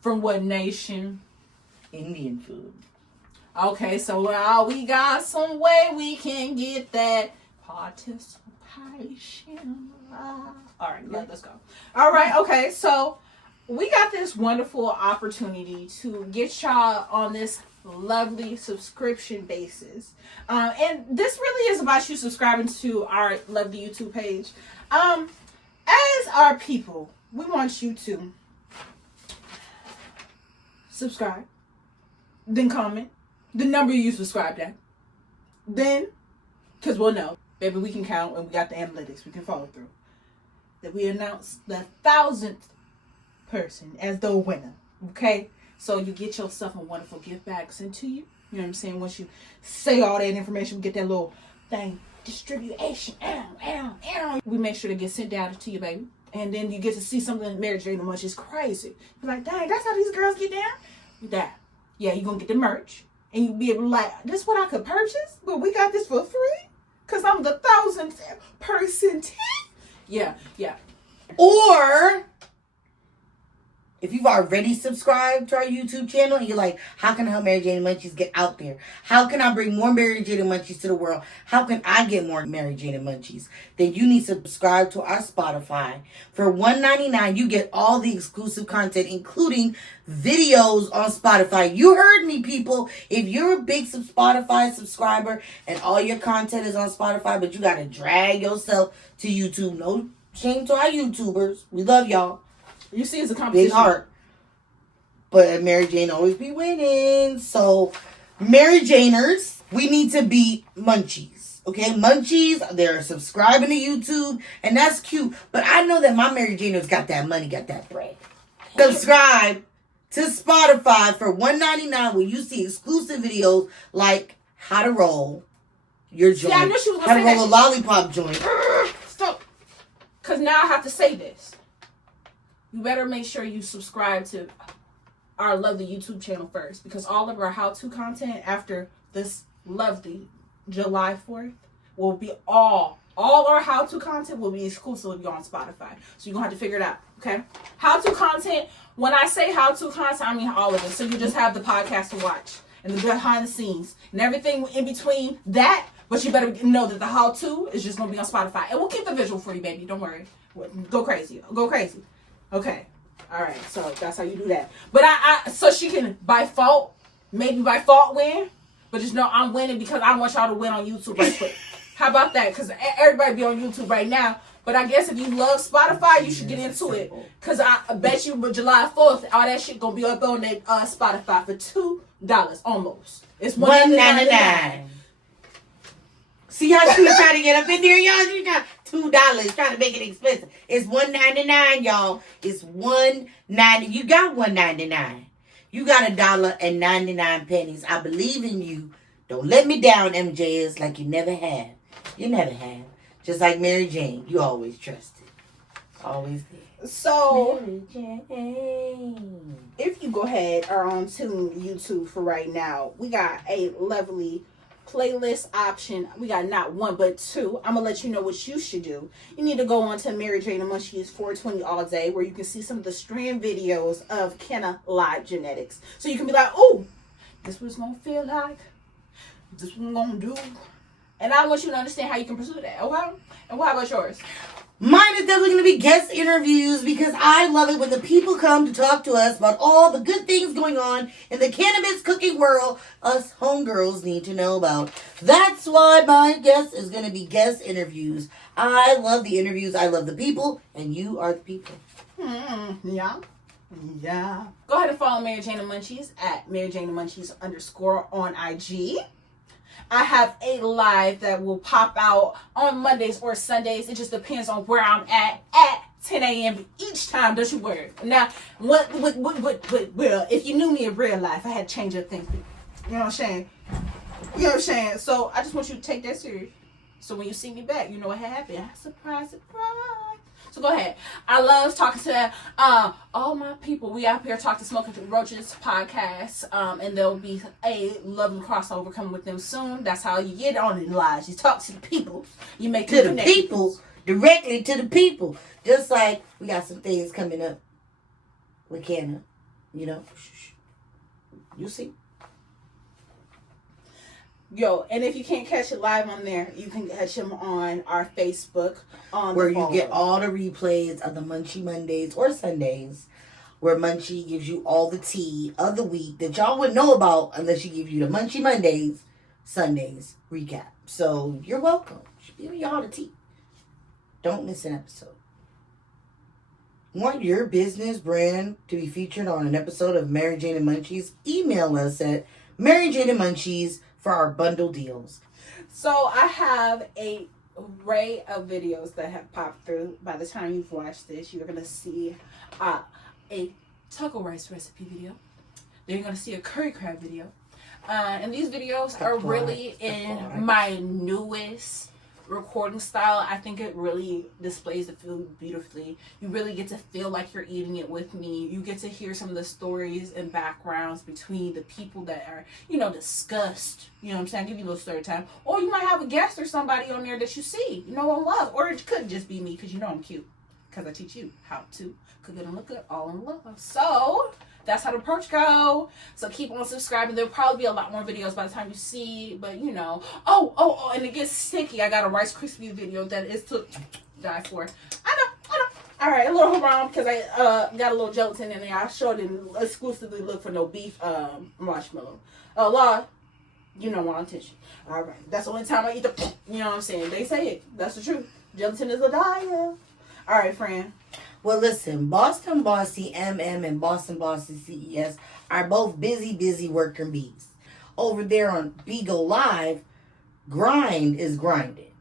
From what nation? Indian food. Okay, so now we got some way we can get that participation. All right, let's go. All right, okay, so we got this wonderful opportunity to get y'all on this lovely subscription basis. And this really is about you subscribing to our lovely YouTube page. As our people, we want you to subscribe, then comment the number you subscribed at. Then, because we'll know, baby, we can count and we got the analytics, we can follow through. That we announce the 1,000th person as the winner. Okay? So you get yourself a wonderful gift bag sent to you. You know what I'm saying? Once you say all that information, we get that little thing, distribution. We make sure to get sent down to you, baby. And then you get to see something that MaryJane N Munchies crazy. You're like, dang, that's how these girls get down? With that. Yeah, you're going to get the merch. And you'll be able to like, this is what I could purchase? But we got this for free? Because I'm the 1,000th person. Yeah. Or if you've already subscribed to our YouTube channel and you're like, how can I help MaryJane N Munchies get out there? How can I bring more MaryJane N Munchies to the world? How can I get more MaryJane N Munchies? Then you need to subscribe to our Spotify. For $1.99, you get all the exclusive content, including videos on Spotify. You heard me, people. If you're a big Spotify subscriber and all your content is on Spotify, but you got to drag yourself to YouTube, no shame to our YouTubers. We love y'all. You see, it's a competition. Big heart. But MaryJane always be winning. So, MaryJaners, we need to be Munchies. Okay? Munchies, they're subscribing to YouTube. And that's cute. But I know that my MaryJaners got that money, got that bread. Subscribe to Spotify for $1.99 where you see exclusive videos like how to roll your joint. Yeah, I knew she was how going to to say roll a that. lollipop joint. Stop. Because now I have to say this. You better make sure you subscribe to our lovely YouTube channel first, because all of our how-to content after this lovely July 4th will be all our how-to content will be exclusively on Spotify. So you're going to have to figure it out, okay? How-to content, when I say how-to content, I mean all of it. So you just have the podcast to watch and the behind the scenes and everything in between that. But you better know that the how-to is just going to be on Spotify. And we'll keep the visual for you, baby. Don't worry. Go crazy. Go crazy. Okay. All right. So that's how you do that. But so she can, maybe by fault win. But just know I'm winning because I want y'all to win on YouTube right quick. How about that? Because everybody be on YouTube right now. But I guess if you love Spotify, you should get into it. Because I bet you by July 4th, all that shit going to be up on that Spotify for $2 almost. It's $1.99. See how she was trying to get up in there, y'all? She got $2 trying to make it expensive. It's $1.99, y'all. It's $1.90. You got $1.99. You got $1.99. I believe in you. Don't let me down, MJs, like you never have. You never have. Just like Mary Jane, you always trusted. Always did. So, Mary Jane. if you go ahead or on to YouTube for right now, we got a lovely playlist option. We got not one but two. I'm gonna let you know what you should do. You need to go on to MaryJane N Munchies 420 all day, where you can see some of the stream videos of Kenna live genetics. So you can be like, oh, this was gonna feel like, this what I'm gonna do. And I want you to understand how you can pursue that, okay? And what about yours? Mine is definitely going to be guest interviews because I love it when the people come to talk to us about all the good things going on in the cannabis cooking world us homegirls need to know about. That's why my guest is going to be guest interviews. I love the interviews. I love the people. And you are the people. Yeah. Yeah. Go ahead and follow MaryJane N Munchies at MaryJane N Munchies _ on IG. I have a live that will pop out on Mondays or Sundays. It just depends on where I'm at 10 a.m. each time. Don't you worry. Now, well, if you knew me in real life, I had to change up things. You know what I'm saying? You know what I'm saying? So I just want you to take that serious. So when you see me back, you know what happened. Surprise, surprise. So go ahead. I love talking to all my people. We out here talking to Smoking Roaches podcast. And there'll be a lovely crossover coming with them soon. That's how you get on in lives. You talk to the people. You make to the people. Directly to the people. Just like we got some things coming up with Kenna. You know? You see? Yo, and if you can't catch it live on there, you can catch him on our Facebook. Where you get all the replays of the Munchie Mondays or Sundays, where Munchie gives you all the tea of the week that y'all wouldn't know about unless she gives you the Munchie Mondays, Sundays recap. So you're welcome. She's giving y'all the tea. Don't miss an episode. Want your business brand to be featured on an episode of MaryJane N Munchies? Email us at MaryJane N Munchies for our bundle deals. So I have a array of videos that have popped through. By the time you've watched this, you're gonna see a taco rice recipe video. Then you're gonna see a curry crab video. And these videos are really in my newest recording style. I think it really displays the food beautifully. You really get to feel like you're eating it with me. You get to hear some of the stories and backgrounds between the people that are, discussed. You know what I'm saying? Give you a little story time. Or you might have a guest or somebody on there that you see, and love. Or it could just be me because I'm cute. Because I teach you how to cook good and look good all in love. So that's how the approach go. So keep on subscribing. There'll probably be a lot more videos by the time you see. But oh, and it gets sticky. I got a Rice Krispie video that is to die for. I know. All right, a little wrong because I got a little gelatin in there. I sure didn't exclusively look for no beef marshmallow. Law, my intention. All right, that's the only time I eat the. You know what I'm saying? They say it. That's the truth. Gelatin is a diet. All right, friend. Well, listen, Boston Bossy MM and Boston Bossy CES are both busy working bees. Over there on Bigo Live, grind is grinding.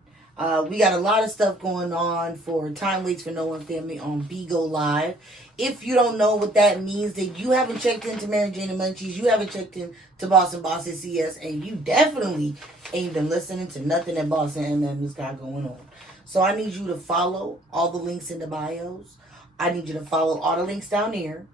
We got a lot of stuff going on for Time Waits for No One Family on Bigo Live. If you don't know what that means, then you haven't checked into MaryJane N Munchies, you haven't checked into Boston Bossy CES, and you definitely ain't been listening to nothing that Boston MM has got going on. So I need you to follow all the links in the bios. I need you to follow all the links down there.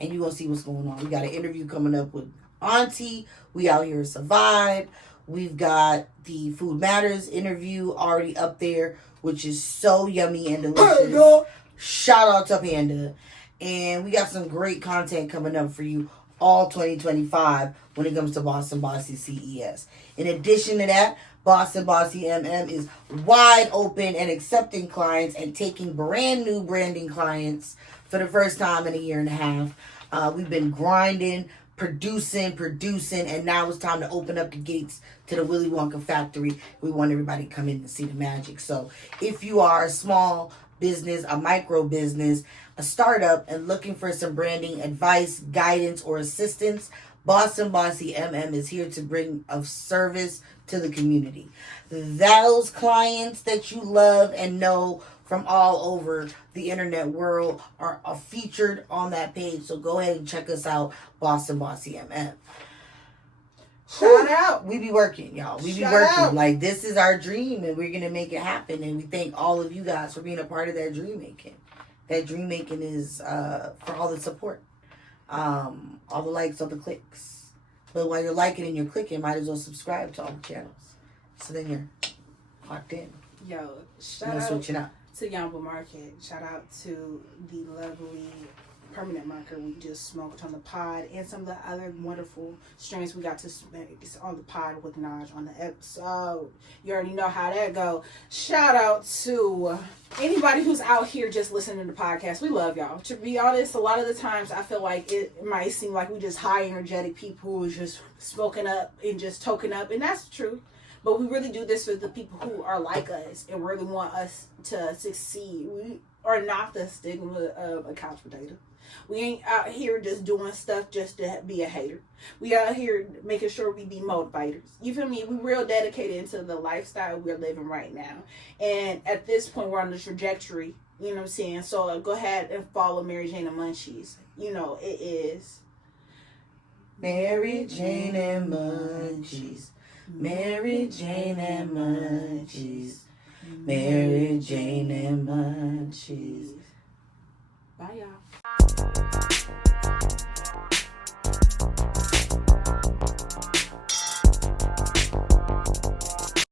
And you're going to see what's going on. We got an interview coming up with Auntie. We out here survived. We've got the Food Matters interview already up there, which is so yummy and delicious. Shout out to Panda. And we got some great content coming up for you all 2025 when it comes to Boston Bossy CES. In addition to that, Boston Bossy MM is wide open and accepting clients and taking brand new branding clients for the first time in a year and a half. We've been grinding, producing, and now it's time to open up the gates to the Willy Wonka factory. We want everybody to come in and see the magic. So if you are a small business, a micro business, a startup, and looking for some branding advice, guidance, or assistance, Boston Bossy MM is here to bring a service to the community. Those clients that you love and know from all over the internet world are featured on that page. So go ahead and check us out, Boston Bossy MM. Shout out. We be working, y'all. We be Shout working. out. Like, this is our dream, and we're going to make it happen. And we thank all of you guys for being a part of that dream making. That dream making is for all the support. All the likes, all the clicks. But while you're liking and you're clicking, might as well subscribe to all the channels. So then you're locked in. Yo, shout No out switching up. to Yamba Market. Shout out to the lovely permanent marker we just smoked on the pod, and some of the other wonderful strains we got to smoke on the pod with Nadj on the episode. You already know how that go. Shout out to anybody who's out here just listening to the podcast. We love y'all. To be honest, a lot of the times I feel like it might seem like we just high energetic people who just smoking up and just toking up, and that's true. But we really do this for the people who are like us and really want us to succeed. We are not the stigma of a couch potato. We ain't out here just doing stuff just to be a hater. We out here making sure we be motivators. You feel me? We real dedicated into the lifestyle we're living right now. And at this point, we're on the trajectory. You know what I'm saying? So go ahead and follow MaryJane N Munchies. You know, it is MaryJane N Munchies. MaryJane N Munchies. MaryJane N Munchies. Bye, y'all.